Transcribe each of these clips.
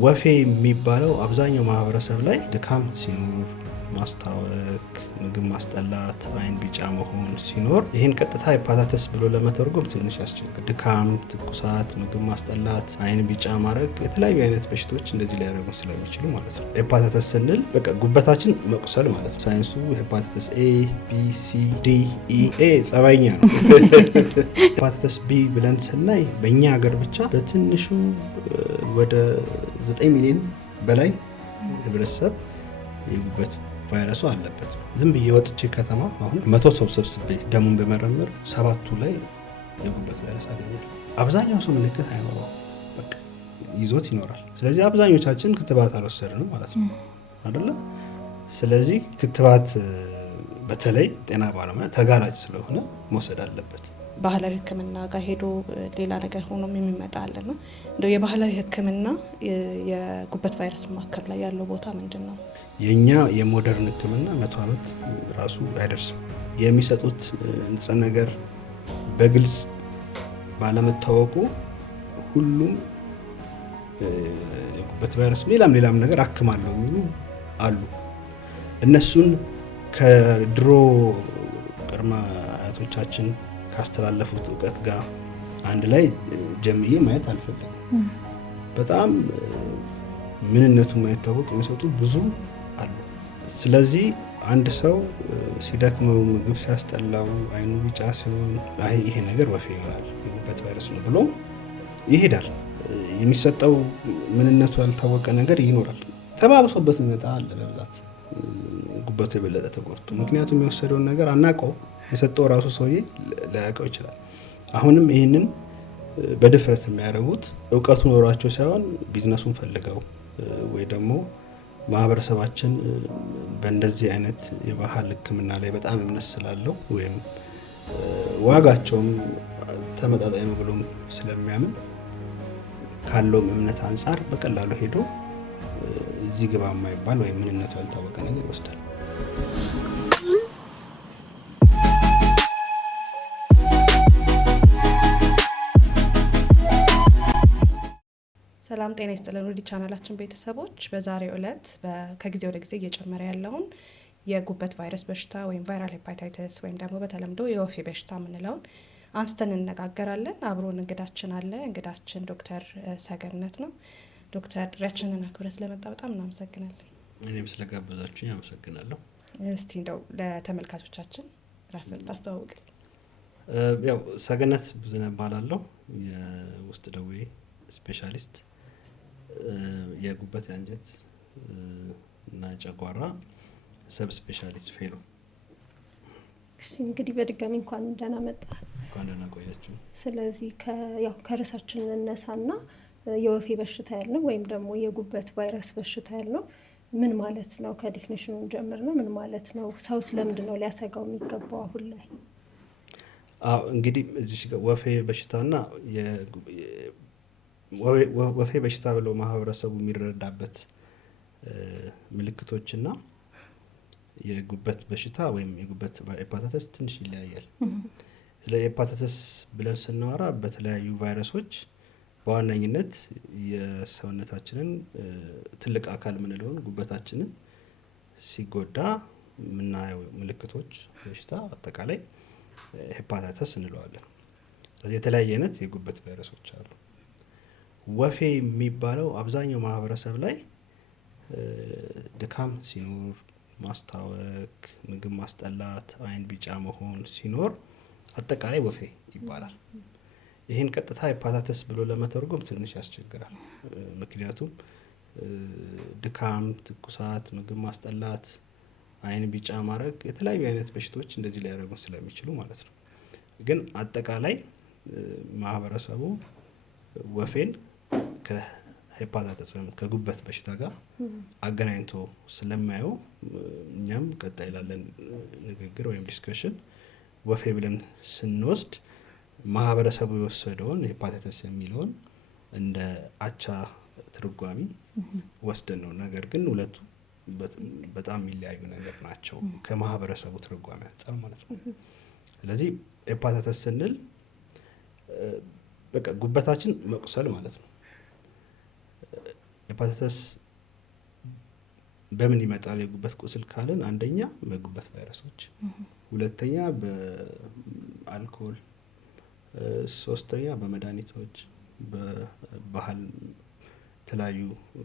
ወፌ የሚባለው አብዛኛው ማህበረሰብ ላይ ድካም ሲኖር ማስታወክ፣ ምግብ ማስጠላት፣ አይን ቢጫ መሆን ሲኖር ይህን ቀጥታ ሄፓታይተስ ብሎ ለመተርጎም ትንሽ ያስቸግራል። ድካም፣ ትኩሳት፣ ምግብ ማስጠላት፣ አይን ቢጫ ማድረግ የተለያዩ አይነት በሽታዎች እንደዚህ ሊያደርጉ ስለሚችሉ ማለት ነው። ሄፓታይተስ ስንል በቃ ጉበታችን መቁሰል ማለት ነው። ሳይንሱ ሄፓታይተስ ኤ፣ ቢ፣ ሲ፣ ዲ፣ ኢ። ኤ ጸባይኛ ነው። ሄፓታይተስ ቢ ብለን ስናይ በእኛ ሀገር ብቻ በትንሹ ወደ 9 ሚሊዮን በላይ ህብረተሰብ የጉበት ቫይረሱ አለበት። ዝም ብዬ ወጥቼ ከተማ አሁን 100 ሰው ሰብስቤ ደሙን በመረመር 7ቱ ላይ የጉበት ቫይረስ አገኛል። አብዛኛው ሰው ምልክት አይኖረው በቃ ይዞት ይኖራል። ስለዚህ አብዛኞቻችን ክትባት አልወሰድንም ማለት ነው አይደለ? ስለዚህ ክትባት በተለይ ጤና ባለሙያ ተጋላጭ ስለሆነ መውሰድ አለበት። ባህላዊ ሕክምና ጋር ሄዶ ሌላ ነገር ሆኖም የሚመጣ አለና እንደው የባህላዊ ሕክምና የጉበት ቫይረስ ማከም ላይ ያለው ቦታ ምንድን ነው? የኛ የሞደርን ሕክምና 100 ዓመት ራሱ አይደርስም። የሚሰጡት ንጥረ ነገር በግልጽ ባለመታወቁ ሁሉም የጉበት ቫይረስ ሌላም ነገር አክማለሁ የሚሉ አሉ። እነሱን ከድሮ ቅድመ አያቶቻችን ካስተላለፉት እውቀት ጋር አንድ ላይ ጀምዬ ማየት አልፈልግም። በጣም ምንነቱ ማይታወቅ የሚሰጡ ብዙ አሉ። ስለዚህ አንድ ሰው ሲደክመው፣ ምግብ ሲያስጠላው፣ አይኑ ቢጫ ሲሆን ይሄ ነገር ወፌ ይሆናል የጉበት ቫይረስ ነው ብሎ ይሄዳል። የሚሰጠው ምንነቱ ያልታወቀ ነገር ይኖራል። ተባብሶበት የሚመጣ አለ በብዛት ጉበቱ የበለጠ ተጎድቶ። ምክንያቱም የሚወሰደውን ነገር አናውቀው፣ የሰጠው ራሱ ሰውዬ ላያውቀው ይችላል። አሁንም ይህንን በድፍረት የሚያደርጉት እውቀቱ ኖሯቸው ሳይሆን ቢዝነሱን ፈልገው ወይ ደግሞ ማህበረሰባችን በእንደዚህ አይነት የባህል ሕክምና ላይ በጣም እምነት ስላለው ወይም ዋጋቸውም ተመጣጣኝ ነው ብሎም ስለሚያምን ካለውም እምነት አንጻር በቀላሉ ሄዶ እዚህ ግባ የማይባል ወይም ምንነቱ ያልታወቀ ነገር ይወስዳል። ሰላም ጤና ይስጥልን ወዲ ቻናላችን ቤተሰቦች፣ በዛሬው ዕለት ከጊዜ ወደ ጊዜ እየጨመረ ያለውን የጉበት ቫይረስ በሽታ ወይም ቫይራል ሄፓታይተስ ወይም ደግሞ በተለምዶ የወፌ በሽታ የምንለውን አንስተን እንነጋገራለን። አብሮን እንግዳችን አለ። እንግዳችን ዶክተር ሰገነት ነው። ዶክተር ጥሪያችንን አክብረህ ስለመጣ በጣም እናመሰግናለን። እኔም ስለጋበዛችሁኝ አመሰግናለሁ። እስቲ እንደው ለተመልካቾቻችን ራስን ታስተዋውቅልን። ያው ሰገነት ብዙነህ እባላለሁ። የውስጥ ደዌ ስፔሻሊስት፣ የጉበት የአንጀት እና ጨጓራ ሰብ ስፔሻሊስት ፌሎ። እሺ እንግዲህ በድጋሚ እንኳን ደህና መጣ። እንኳን ደህና ቆያችሁ። ስለዚህ ከርዕሳችን እንነሳና የወፌ በሽታ ያልነው ወይም ደግሞ የጉበት ቫይረስ በሽታ ያልነው ምን ማለት ነው? ከዲፊኒሽኑ ጀምር ነው። ምን ማለት ነው? ሰው ስለምንድን ነው ሊያሰጋው የሚገባው አሁን ላይ? እንግዲህ እዚህ ወፌ በሽታና ወፌ በሽታ ብለው ማህበረሰቡ የሚረዳበት ምልክቶችና የጉበት በሽታ ወይም የጉበት ሄፓታይተስ ትንሽ ይለያያል። ስለ ሄፓታይተስ ብለን ስናወራ በተለያዩ ቫይረሶች በዋነኝነት የሰውነታችንን ትልቅ አካል የምንለውን ጉበታችንን ሲጎዳ የምናየው ምልክቶች በሽታ አጠቃላይ ሄፓታይተስ እንለዋለን። ስለዚህ የተለያየ አይነት የጉበት ቫይረሶች አሉ። ወፌ የሚባለው አብዛኛው ማህበረሰብ ላይ ድካም ሲኖር፣ ማስታወክ፣ ምግብ ማስጠላት፣ አይን ቢጫ መሆን ሲኖር አጠቃላይ ወፌ ይባላል። ይህን ቀጥታ ሄፓታይተስ ብሎ ለመተርጎም ትንሽ ያስቸግራል። ምክንያቱም ድካም፣ ትኩሳት፣ ምግብ ማስጠላት፣ አይን ቢጫ ማድረግ የተለያዩ አይነት በሽታዎች እንደዚህ ሊያደርጉ ስለሚችሉ ማለት ነው። ግን አጠቃላይ ማህበረሰቡ ወፌን ከሄፓታይተስ ወይም ከጉበት በሽታ ጋር አገናኝቶ ስለማየው እኛም ቀጣይ ላለን ንግግር ወይም ዲስከሽን ወፌ ብለን ስንወስድ ማህበረሰቡ የወሰደውን ሄፓታይተስ የሚለውን እንደ አቻ ትርጓሚ ወስደን ነው። ነገር ግን ሁለቱ በጣም የሚለያዩ ነገር ናቸው ከማህበረሰቡ ትርጓሜ አንጻር ማለት ነው። ስለዚህ ሄፓታይተስ ስንል በቃ ጉበታችን መቁሰል ማለት ነው። ሄፓታይተስ በምን ይመጣል? የጉበት ቁስል ካልን አንደኛ በጉበት ቫይረሶች፣ ሁለተኛ በአልኮል፣ ሶስተኛ በመድኃኒቶች፣ በባህል የተለያዩ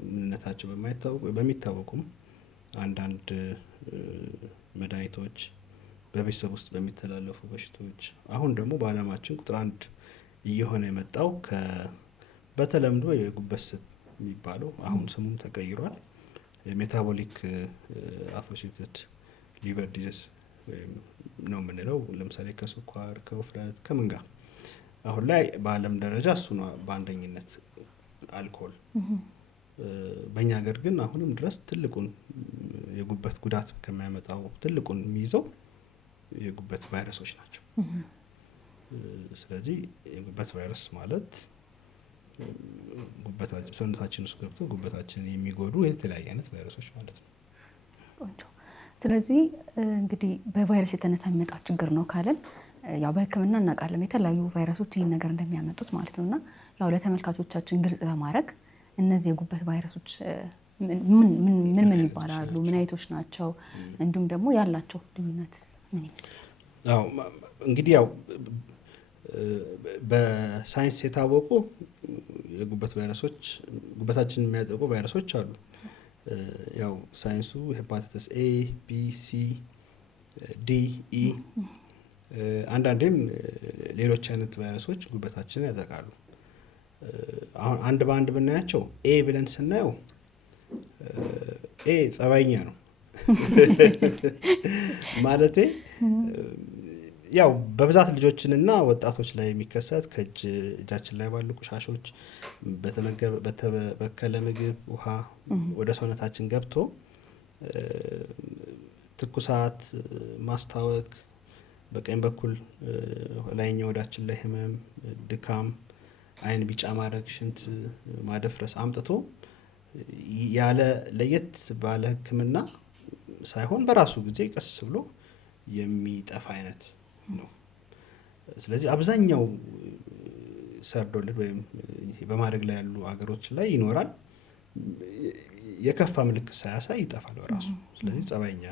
ምንነታቸው በሚታወቁም አንዳንድ መድኃኒቶች፣ በቤተሰብ ውስጥ በሚተላለፉ በሽታዎች፣ አሁን ደግሞ በዓለማችን ቁጥር 1 እየሆነ የመጣው በተለምዶ የጉበት ስብ የሚባለው አሁን ስሙም ተቀይሯል። ሜታቦሊክ አሶሺየትድ ሊቨር ዲዚዝ ነው የምንለው። ለምሳሌ ከስኳር፣ ከውፍረት፣ ከምን ጋር አሁን ላይ በዓለም ደረጃ እሱ ነው በአንደኝነት አልኮል። በእኛ ሀገር ግን አሁንም ድረስ ትልቁን የጉበት ጉዳት ከሚያመጣው ትልቁን የሚይዘው የጉበት ቫይረሶች ናቸው። ስለዚህ የጉበት ቫይረስ ማለት ጉበታችን ሰውነታችን ውስጥ ገብቶ ጉበታችንን የሚጎዱ የተለያየ አይነት ቫይረሶች ማለት ነው። ቆንጆ። ስለዚህ እንግዲህ በቫይረስ የተነሳ የሚመጣ ችግር ነው ካለን ያው በሕክምና እናውቃለን የተለያዩ ቫይረሶች ይህን ነገር እንደሚያመጡት ማለት ነውና ያው ለተመልካቾቻችን ግልጽ ለማድረግ እነዚህ የጉበት ቫይረሶች ምን ይባላሉ? ምን አይነቶች ናቸው? እንዲሁም ደግሞ ያላቸው ልዩነትስ ምን ይመስላል? አዎ እንግዲህ ያው በሳይንስ የታወቁ የጉበት ቫይረሶች ጉበታችንን የሚያጠቁ ቫይረሶች አሉ። ያው ሳይንሱ ሄፓታይተስ ኤ፣ ቢ፣ ሲ፣ ዲ፣ ኢ አንዳንዴም ሌሎች አይነት ቫይረሶች ጉበታችንን ያጠቃሉ። አሁን አንድ በአንድ ብናያቸው ኤ ብለን ስናየው ኤ ጸባይኛ ነው ማለቴ ያው በብዛት ልጆችንና ወጣቶች ላይ የሚከሰት እጃችን ላይ ባሉ ቆሻሾች በተበከለ ምግብ፣ ውሃ ወደ ሰውነታችን ገብቶ ትኩሳት፣ ማስታወክ፣ በቀኝ በኩል ላይኛው ወዳችን ላይ ህመም፣ ድካም፣ አይን ቢጫ ማድረግ፣ ሽንት ማደፍረስ አምጥቶ ያለ ለየት ባለ ሕክምና ሳይሆን በራሱ ጊዜ ቀስ ብሎ የሚጠፋ አይነት ነው። ስለዚህ አብዛኛው ሰርድ ወርልድ ወይም በማደግ ላይ ያሉ ሀገሮች ላይ ይኖራል። የከፋ ምልክት ሳያሳይ ይጠፋል በራሱ። ስለዚህ ጸባይኛ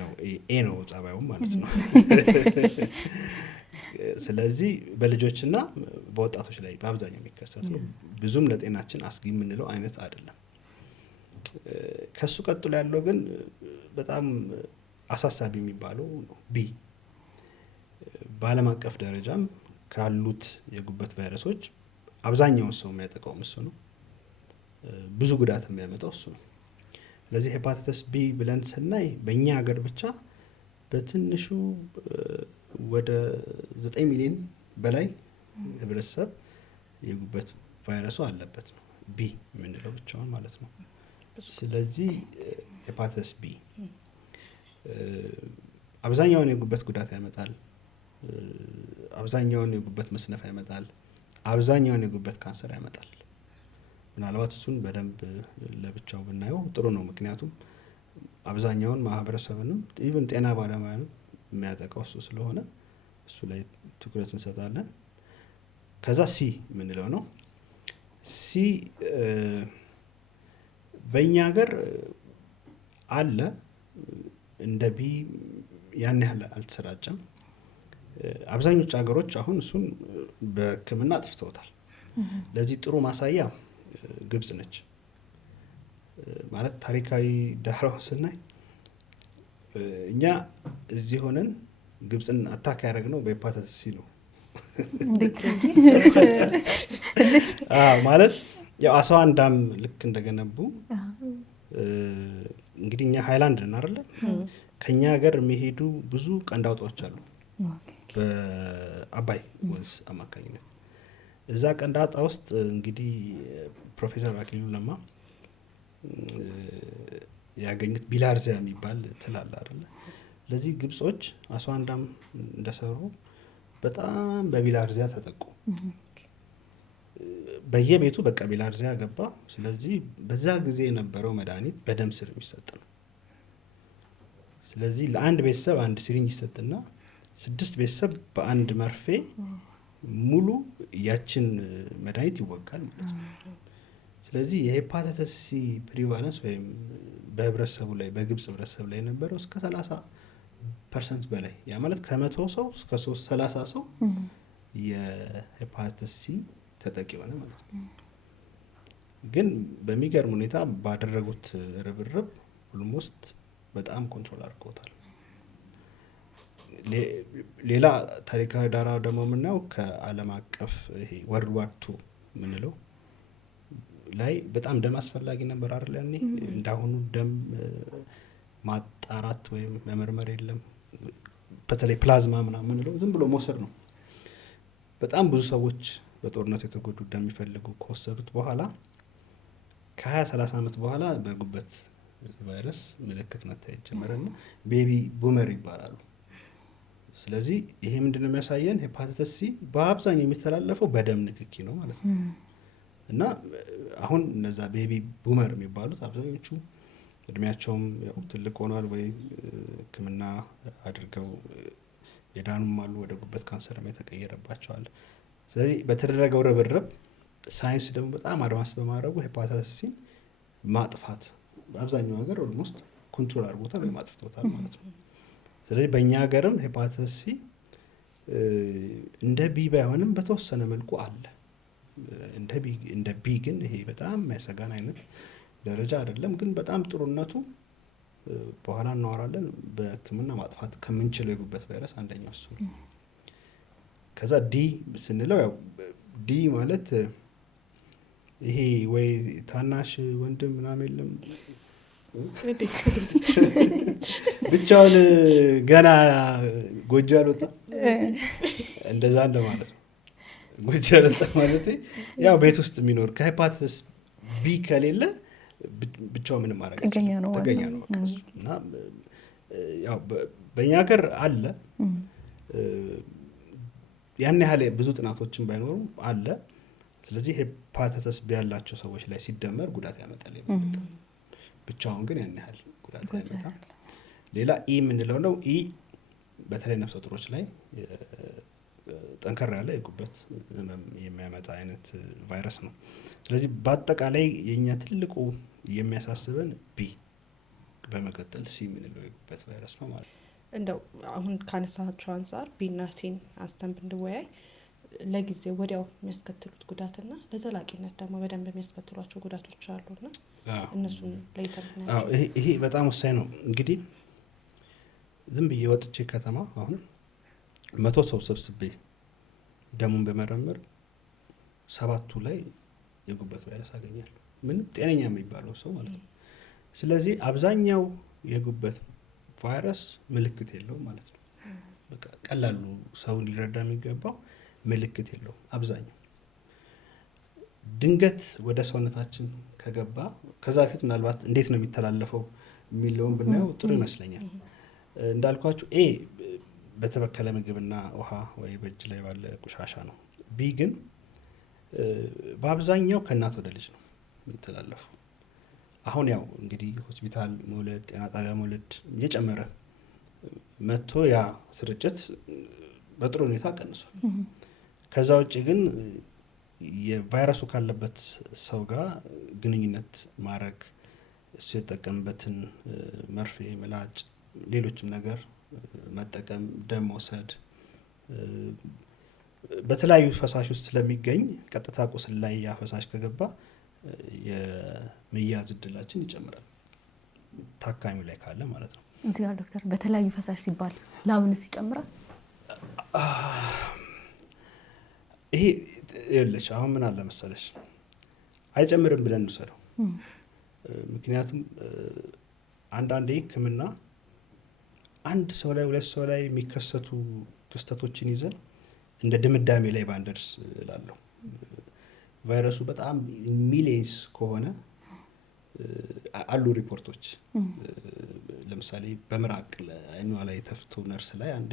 ነው፣ ኤ ነው ጸባዩም ማለት ነው። ስለዚህ በልጆችና በወጣቶች ላይ በአብዛኛው የሚከሰት ነው። ብዙም ለጤናችን አስጊ የምንለው አይነት አይደለም። ከሱ ቀጥሎ ያለው ግን በጣም አሳሳቢ የሚባለው ነው ቢ። በዓለም አቀፍ ደረጃም ካሉት የጉበት ቫይረሶች አብዛኛውን ሰው የሚያጠቃውም እሱ ነው። ብዙ ጉዳት የሚያመጣው እሱ ነው። ስለዚህ ሄፓታይተስ ቢ ብለን ስናይ በእኛ ሀገር ብቻ በትንሹ ወደ 9 ሚሊዮን በላይ ህብረተሰብ የጉበት ቫይረሱ አለበት ነው ቢ የምንለው ብቻውን ማለት ነው። ስለዚህ ሄፓታይተስ ቢ አብዛኛውን የጉበት ጉዳት ያመጣል። አብዛኛውን የጉበት መስነፍ ያመጣል። አብዛኛውን የጉበት ካንሰር ያመጣል። ምናልባት እሱን በደንብ ለብቻው ብናየው ጥሩ ነው። ምክንያቱም አብዛኛውን ማህበረሰብንም ኢቭን ጤና ባለሙያንም የሚያጠቃው እሱ ስለሆነ እሱ ላይ ትኩረት እንሰጣለን። ከዛ ሲ የምንለው ነው። ሲ በእኛ ሀገር አለ፣ እንደ ቢ ያን ያህል አልተሰራጨም። አብዛኞቹ ሀገሮች አሁን እሱን በሕክምና አጥፍተውታል። ለዚህ ጥሩ ማሳያ ግብጽ ነች። ማለት ታሪካዊ ዳራውን ስናይ እኛ እዚህ ሆነን ግብጽን አታክ ያደረግነው በሄፓታይተስ ሲ ነው። ማለት ያው አስዋን ዳም ልክ እንደገነቡ እንግዲህ እኛ ሃይላንድ ነን አይደለ? ከኛ ሀገር የሚሄዱ ብዙ ቀንድ አውጣዎች አሉ በአባይ ወንዝ አማካኝነት። እዛ ቀንድ አውጣ ውስጥ እንግዲህ ፕሮፌሰር አክሊሉ ለማ ያገኙት ቢላርዚያ የሚባል ትላል አይደለ? ለዚህ ግብጾች አስዋን ዳም እንደሰሩ በጣም በቢላርዚያ ተጠቁ። በየቤቱ በቃ ቢላርዚያ ገባ። ስለዚህ በዛ ጊዜ የነበረው መድኃኒት በደም ስር የሚሰጥ ነው። ስለዚህ ለአንድ ቤተሰብ አንድ ሲሪንጅ ይሰጥና 6 ቤተሰብ በአንድ መርፌ ሙሉ ያችን መድኃኒት ይወጋል ማለት ነው። ስለዚህ የሄፓታይተስ ሲ ፕሪቫለንስ ወይም በህብረተሰቡ ላይ በግብጽ ህብረተሰብ ላይ የነበረው እስከ 30% በላይ ያ ማለት ከ100 ሰው እስከ 30 ሰው የሄፓታይተስ ሲ ተጠቂ ሆነ ማለት ነው። ግን በሚገርም ሁኔታ ባደረጉት ርብርብ ኦልሞስት በጣም ኮንትሮል አድርገውታል። ሌላ ታሪካዊ ዳራ ደግሞ የምናየው ከዓለም አቀፍ ይሄ ወርልድ ዋር 2 የምንለው ላይ በጣም ደም አስፈላጊ ነበር አይደል? ያኔ እንዳሁኑ ደም ማጣራት ወይም መመርመር የለም። በተለይ ፕላዝማ ምናምን የምንለው ዝም ብሎ መውሰድ ነው። በጣም ብዙ ሰዎች በጦርነቱ የተጎዱ ደም የሚፈልጉ ከወሰዱት በኋላ ከ20-30 ዓመት በኋላ በጉበት ቫይረስ ምልክት መታየት ጀመረና ቤቢ ቡመር ይባላሉ። ስለዚህ ይሄ ምንድነው የሚያሳየን? ሄፓታይተስ ሲ በአብዛኛው የሚተላለፈው በደም ንክኪ ነው ማለት ነው። እና አሁን እነዛ ቤቢ ቡመር የሚባሉት አብዛኞቹ እድሜያቸውም ያው ትልቅ ሆኗል ወይ ሕክምና አድርገው የዳኑም አሉ፣ ወደ ጉበት ካንሰርም የተቀየረባቸዋል። ስለዚህ በተደረገው ርብርብ ሳይንስ ደግሞ በጣም አድቫንስ በማድረጉ ሄፓታይተስ ሲን ማጥፋት በአብዛኛው ሀገር ኦልሞስት ኮንትሮል አድርጎታል ወይ ማጥፍቶታል ማለት ነው። ስለዚህ በእኛ ሀገርም ሄፓታይተስ ሲ እንደ ቢ ባይሆንም በተወሰነ መልኩ አለ። እንደ ቢ ግን ይሄ በጣም የሚያሰጋን አይነት ደረጃ አይደለም። ግን በጣም ጥሩነቱ በኋላ እናወራለን። በህክምና ማጥፋት ከምንችለው የጉበት ቫይረስ አንደኛው እሱ ነው። ከዛ ዲ ስንለው ያው ዲ ማለት ይሄ ወይ ታናሽ ወንድም ምናምን የለም ብቻውን ገና ጎጆ ያልወጣ እንደዛ እንደማለት ነው። ጎጆ ያልወጣ ማለት ያው ቤት ውስጥ የሚኖር ከሄፓታይተስ ቢ ከሌለ ብቻው ምንም ማድረግ ጥገኛ ነው እና ያው በእኛ ሀገር አለ ያን ያህል ብዙ ጥናቶችን ባይኖሩም አለ። ስለዚህ ሄፓታይተስ ቢ ያላቸው ሰዎች ላይ ሲደመር ጉዳት ያመጣል። ብቻውን ግን ያን ያህል ጉዳት ያመጣል። ሌላ ኢ የምንለው ነው። ኢ በተለይ ነፍሰ ጡሮች ላይ ጠንከር ያለ የጉበት የሚያመጣ አይነት ቫይረስ ነው። ስለዚህ በአጠቃላይ የኛ ትልቁ የሚያሳስበን ቢ፣ በመቀጠል ሲ የምንለው የጉበት ቫይረስ ነው ማለት ነው። እንደው አሁን ካነሳቸው አንጻር ቢና ሲን አንስተን ብንወያይ ለጊዜው ወዲያው የሚያስከትሉት ጉዳትና ለዘላቂነት ደግሞ በደንብ የሚያስከትሏቸው ጉዳቶች አሉና እነሱን ለይተን ይሄ በጣም ወሳኝ ነው። እንግዲህ ዝም ብዬ ወጥቼ ከተማ አሁን 100 ሰው ሰብስቤ ደሙን በመረመር 7ቱ ላይ የጉበት ቫይረስ አገኛለሁ። ምን ጤነኛ የሚባለው ሰው ማለት ነው። ስለዚህ አብዛኛው የጉበት ቫይረስ ምልክት የለውም ማለት ነው። በቃ ቀላሉ ሰው ሊረዳ የሚገባው ምልክት የለውም። አብዛኛው ድንገት ወደ ሰውነታችን ከገባ ከዛ በፊት ምናልባት እንዴት ነው የሚተላለፈው የሚለውን ብናየው ጥሩ ይመስለኛል። እንዳልኳችሁ ኤ በተበከለ ምግብና ውሃ ወይ በእጅ ላይ ባለ ቆሻሻ ነው። ቢ ግን በአብዛኛው ከእናት ወደ ልጅ ነው የሚተላለፈው። አሁን ያው እንግዲህ ሆስፒታል መውለድ፣ ጤና ጣቢያ መውለድ እየጨመረ መጥቶ ያ ስርጭት በጥሩ ሁኔታ ቀንሷል። ከዛ ውጭ ግን የቫይረሱ ካለበት ሰው ጋር ግንኙነት ማድረግ፣ እሱ የተጠቀምበትን መርፌ፣ ምላጭ፣ ሌሎችም ነገር መጠቀም፣ ደም መውሰድ በተለያዩ ፈሳሽ ውስጥ ስለሚገኝ ቀጥታ ቁስል ላይ ያ ፈሳሽ ከገባ የመያዝ እድላችን ይጨምራል፣ ታካሚው ላይ ካለ ማለት ነው። እዚህ ጋር ዶክተር በተለያዩ ፈሳሽ ሲባል ላብንስ ይጨምራል? ይሄ ይኸውልሽ አሁን ምን አለ መሰለሽ አይጨምርም ብለን እንውሰደው። ምክንያቱም አንዳንዴ ሕክምና አንድ ሰው ላይ ሁለት ሰው ላይ የሚከሰቱ ክስተቶችን ይዘን እንደ ድምዳሜ ላይ ባንደርስ እላለሁ። ቫይረሱ በጣም ሚሊየንስ ከሆነ አሉ ሪፖርቶች። ለምሳሌ በምራቅ አይኗ ላይ ተፍቶ ነርስ ላይ አንዴ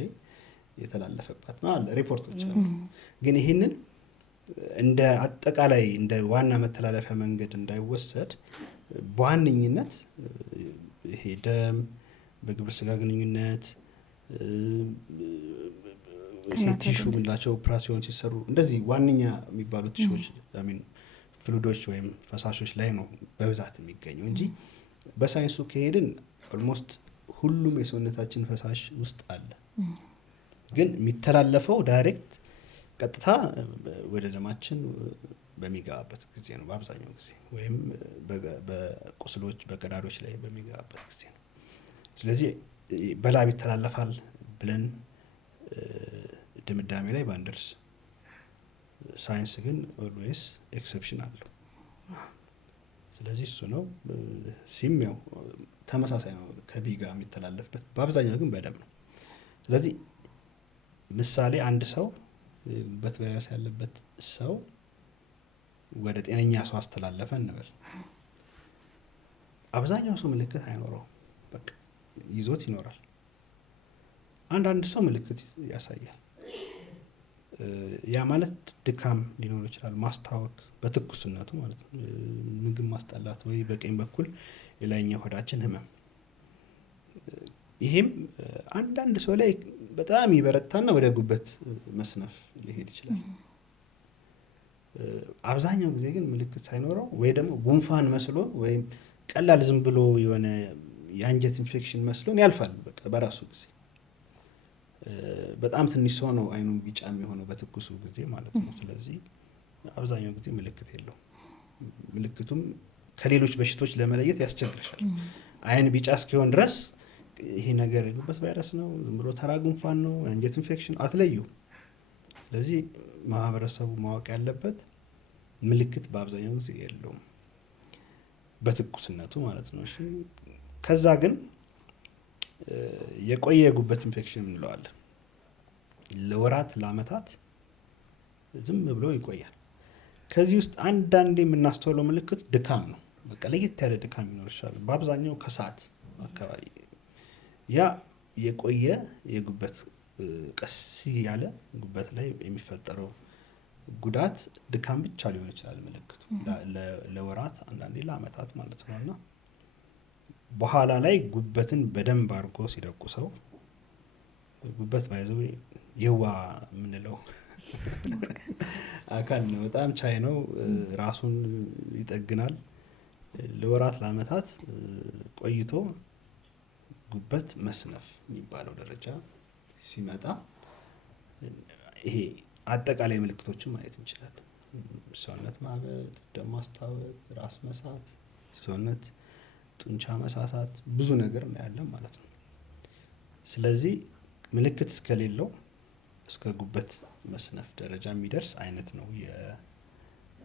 የተላለፈባት ነው አለ ሪፖርቶች አሉ። ግን ይህንን እንደ አጠቃላይ እንደ ዋና መተላለፊያ መንገድ እንዳይወሰድ በዋነኝነት ይሄ ደም፣ በግብረ ስጋ ግንኙነት፣ ይሄ ቲሹ ምንላቸው ኦፕራሲዮን ሲሰሩ እንደዚህ ዋነኛ የሚባሉ ቲሹዎች ፍሉዶች ወይም ፈሳሾች ላይ ነው በብዛት የሚገኘው እንጂ በሳይንሱ ከሄድን ኦልሞስት ሁሉም የሰውነታችን ፈሳሽ ውስጥ አለ። ግን የሚተላለፈው ዳይሬክት ቀጥታ ወደ ደማችን በሚገባበት ጊዜ ነው በአብዛኛው ጊዜ፣ ወይም በቁስሎች በቀዳዶች ላይ በሚገባበት ጊዜ ነው። ስለዚህ በላብ ይተላለፋል ብለን ድምዳሜ ላይ ባንደርስ፣ ሳይንስ ግን ኦልዌይስ ኤክሰፕሽን አለው። ስለዚህ እሱ ነው። ሲም ያው ተመሳሳይ ነው ከቢ ጋር የሚተላለፍበት፣ በአብዛኛው ግን በደም ነው። ስለዚህ ምሳሌ አንድ ሰው ጉበት ቫይረስ ያለበት ሰው ወደ ጤነኛ ሰው አስተላለፈ እንበል። አብዛኛው ሰው ምልክት አይኖረውም፣ በቃ ይዞት ይኖራል። አንዳንድ ሰው ምልክት ያሳያል። ያ ማለት ድካም ሊኖር ይችላል፣ ማስታወክ በትኩስነቱ ማለት ነው፣ ምግብ ማስጠላት ወይ በቀኝ በኩል የላይኛው ሆዳችን ህመም። ይሄም አንዳንድ ሰው ላይ በጣም ይበረታና ወደ ጉበት መስነፍ ሊሄድ ይችላል። አብዛኛው ጊዜ ግን ምልክት ሳይኖረው ወይ ደግሞ ጉንፋን መስሎ ወይም ቀላል ዝም ብሎ የሆነ የአንጀት ኢንፌክሽን መስሎን ያልፋል በቃ በራሱ ጊዜ። በጣም ትንሽ ሰው ነው አይኑን ቢጫ የሚሆነው በትኩሱ ጊዜ ማለት ነው። ስለዚህ አብዛኛው ጊዜ ምልክት የለውም። ምልክቱም ከሌሎች በሽቶች ለመለየት ያስቸግርሻል። አይን ቢጫ እስኪሆን ድረስ ይሄ ነገር የጉበት ቫይረስ ነው፣ ዝም ብሎ ተራ ጉንፋን ነው፣ የአንጀት ኢንፌክሽን አትለዩ። ስለዚህ ማህበረሰቡ ማወቅ ያለበት ምልክት በአብዛኛው ጊዜ የለውም በትኩስነቱ ማለት ነው። እሺ፣ ከዛ ግን የቆየ የጉበት ኢንፌክሽን እንለዋለን። ለወራት ለአመታት ዝም ብሎ ይቆያል። ከዚህ ውስጥ አንዳንዴ የምናስተውለው ምልክት ድካም ነው። በቃ ለየት ያለ ድካም ይኖር ይችላል፣ በአብዛኛው ከሰዓት አካባቢ። ያ የቆየ የጉበት ቀስ ያለ ጉበት ላይ የሚፈጠረው ጉዳት ድካም ብቻ ሊሆን ይችላል ምልክቱ፣ ለወራት አንዳንዴ ለአመታት ማለት ነው። እና በኋላ ላይ ጉበትን በደንብ አድርጎ ሲደቁሰው፣ ጉበት ባይዘው የዋ የምንለው አካል ነው። በጣም ቻይ ነው፣ ራሱን ይጠግናል። ለወራት ለአመታት ቆይቶ ጉበት መስነፍ የሚባለው ደረጃ ሲመጣ ይሄ አጠቃላይ ምልክቶችን ማየት እንችላለን። ሰውነት ማበጥ፣ ደም ማስታወክ፣ ራስ መሳት፣ ሰውነት ጡንቻ መሳሳት፣ ብዙ ነገር እናያለን ማለት ነው። ስለዚህ ምልክት እስከሌለው እስከ ጉበት መስነፍ ደረጃ የሚደርስ አይነት ነው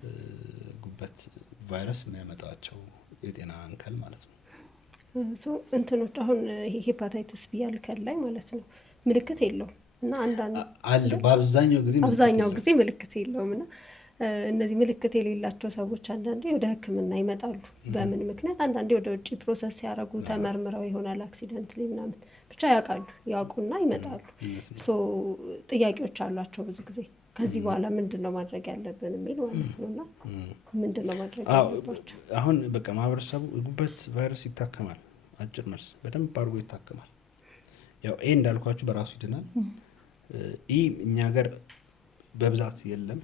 የጉበት ቫይረስ የሚያመጣቸው የጤና እንከል ማለት ነው። እንትኖች አሁን ሄፓታይተስ ቢ ያልከን ላይ ማለት ነው ምልክት የለውም እና አንዳንድ አለ በአብዛኛው ጊዜ ምልክት የለውም እና እነዚህ ምልክት የሌላቸው ሰዎች አንዳንዴ ወደ ሕክምና ይመጣሉ። በምን ምክንያት? አንዳንዴ ወደ ውጭ ፕሮሰስ ሲያደርጉ ተመርምረው ይሆናል አክሲደንት ላይ ምናምን ብቻ ያውቁና ይመጣሉ። ጥያቄዎች አሏቸው ብዙ ጊዜ ከዚህ በኋላ ምንድን ነው ማድረግ ያለብን የሚል ማለት ነው። እና ምንድን ነው ማድረግ ያለባቸው? አሁን በቃ ማህበረሰቡ ጉበት ቫይረስ ይታከማል፣ አጭር መልስ በደንብ አድርጎ ይታከማል። ያው ኤ እንዳልኳችሁ በራሱ ይድናል። ኢ እኛ ሀገር በብዛት የለም።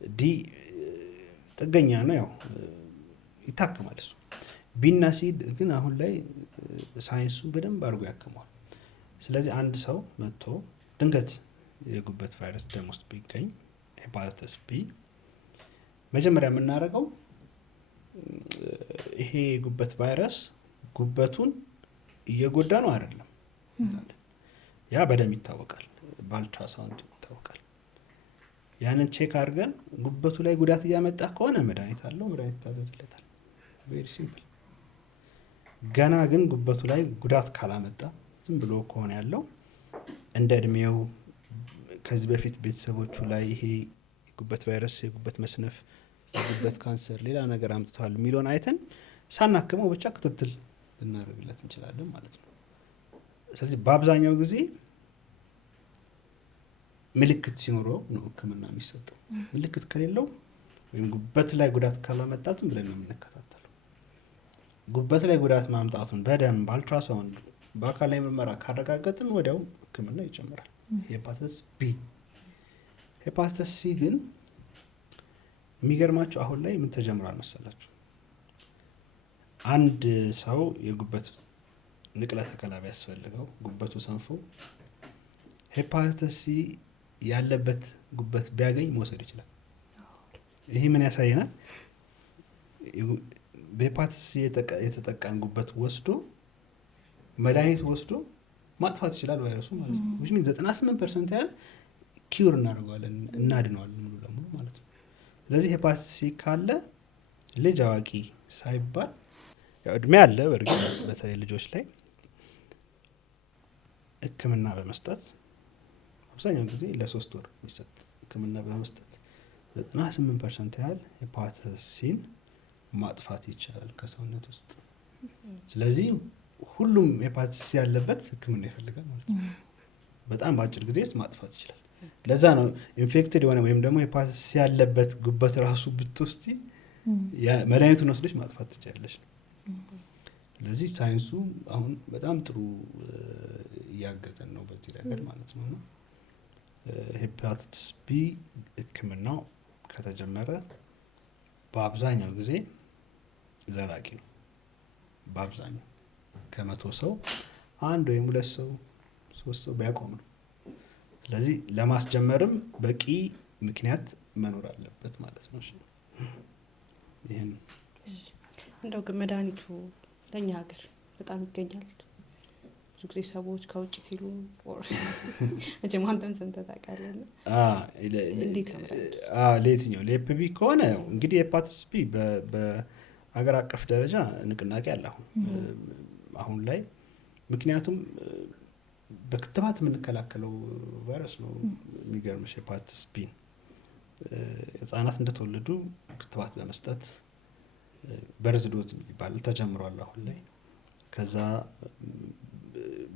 ዲ ጥገኛ ነው፣ ያው ይታከማል እሱ። ቢና ሲድ ግን አሁን ላይ ሳይንሱ በደንብ አድርጎ ያከመዋል። ስለዚህ አንድ ሰው መጥቶ ድንገት የጉበት ቫይረስ ደም ውስጥ ቢገኝ ሄፓታይተስ ቢ መጀመሪያ የምናደርገው ይሄ የጉበት ቫይረስ ጉበቱን እየጎዳ ነው አይደለም፣ ያ በደም ይታወቃል፣ በአልትራሳውንድ ይታወቃል። ያንን ቼክ አድርገን ጉበቱ ላይ ጉዳት እያመጣ ከሆነ መድኃኒት አለው፣ መድኃኒት ይታዘዝለታል። ቬሪ ሲምፕል። ገና ግን ጉበቱ ላይ ጉዳት ካላመጣ ዝም ብሎ ከሆነ ያለው እንደ እድሜው ከዚህ በፊት ቤተሰቦቹ ላይ ይሄ የጉበት ቫይረስ፣ የጉበት መስነፍ፣ የጉበት ካንሰር፣ ሌላ ነገር አምጥቷል የሚለውን አይተን ሳናክመው ብቻ ክትትል ልናደርግለት እንችላለን ማለት ነው። ስለዚህ በአብዛኛው ጊዜ ምልክት ሲኖረው ነው ሕክምና የሚሰጠው። ምልክት ከሌለው ወይም ጉበት ላይ ጉዳት ካላመጣትም ብለን ነው የምንከታተለው። ጉበት ላይ ጉዳት ማምጣቱን በደም በአልትራሳውንድ በአካል ላይ ምርመራ ካረጋገጥን ወዲያው ሕክምና ይጀምራል። ሄፓታይተስ ቢ። ሄፓታይተስ ሲ ግን የሚገርማችሁ አሁን ላይ ምን ተጀምሯል መሰላችሁ? አንድ ሰው የጉበት ንቅለ ተከላ ቢያስፈልገው ጉበቱ ሰንፎ ሄፓታይተስ ሲ ያለበት ጉበት ቢያገኝ መውሰድ ይችላል። ይሄ ምን ያሳየናል? በሄፓታይተስ ሲ የተጠቃን ጉበት ወስዶ መድኃኒት ወስዶ ማጥፋት ይችላል ቫይረሱ ማለት ነው። which means 98% ያህል ኪውር እናደርገዋለን እናድነዋለን ሙሉ ለሙሉ ማለት ነው። ስለዚህ ሄፓታይተስ ሲ ካለ ልጅ አዋቂ ሳይባል ያው እድሜ አለ በእርግጥ በተለይ ልጆች ላይ ሕክምና በመስጠት አብዛኛው ጊዜ ለ3 ወር የሚሰጥ ሕክምና በመስጠት 98% ያህል ሄፓታይተስ ሲን ማጥፋት ይቻላል ከሰውነት ውስጥ። ስለዚህ ሁሉም ሄፓታይተስ ሲ ያለበት ሕክምና ይፈልጋል ማለት ነው። በጣም በአጭር ጊዜ ውስጥ ማጥፋት ይችላል። ለዛ ነው ኢንፌክትድ የሆነ ወይም ደግሞ ሄፓታይተስ ሲ ያለበት ጉበት ራሱ ብትወስጂ መድኃኒቱን ወስደሽ ማጥፋት ትችላለሽ። ስለዚህ ሳይንሱ አሁን በጣም ጥሩ እያገዘን ነው በዚህ ረገድ ማለት ነው። እና ሄፓታይተስ ቢ ሕክምናው ከተጀመረ በአብዛኛው ጊዜ ዘላቂ ነው። በአብዛኛው ከ100 ሰው 1 ወይም 2 ሰው 3 ሰው ቢያቆም ነው። ስለዚህ ለማስጀመርም በቂ ምክንያት መኖር አለበት ማለት ነው። ይሄን እንደው ግን መድኃኒቱ ለእኛ ሀገር በጣም ይገኛል። ብዙ ጊዜ ሰዎች ከውጭ ሲሉ መቼም አንተም ሰምተህ ታውቃለህ። እንዴት ነው ለየትኛው ለኤፒቪ ከሆነ እንግዲህ ሄፓታይተስ ቢ በአገር አቀፍ ደረጃ ንቅናቄ አለ አሁን ላይ። ምክንያቱም በክትባት የምንከላከለው ቫይረስ ነው። የሚገርምሽ ሄፓታይተስ ቢ ህጻናት እንደተወለዱ ክትባት በመስጠት በርዝ ዶዝ ይባላል ተጀምሯል አሁን ላይ። ከዛ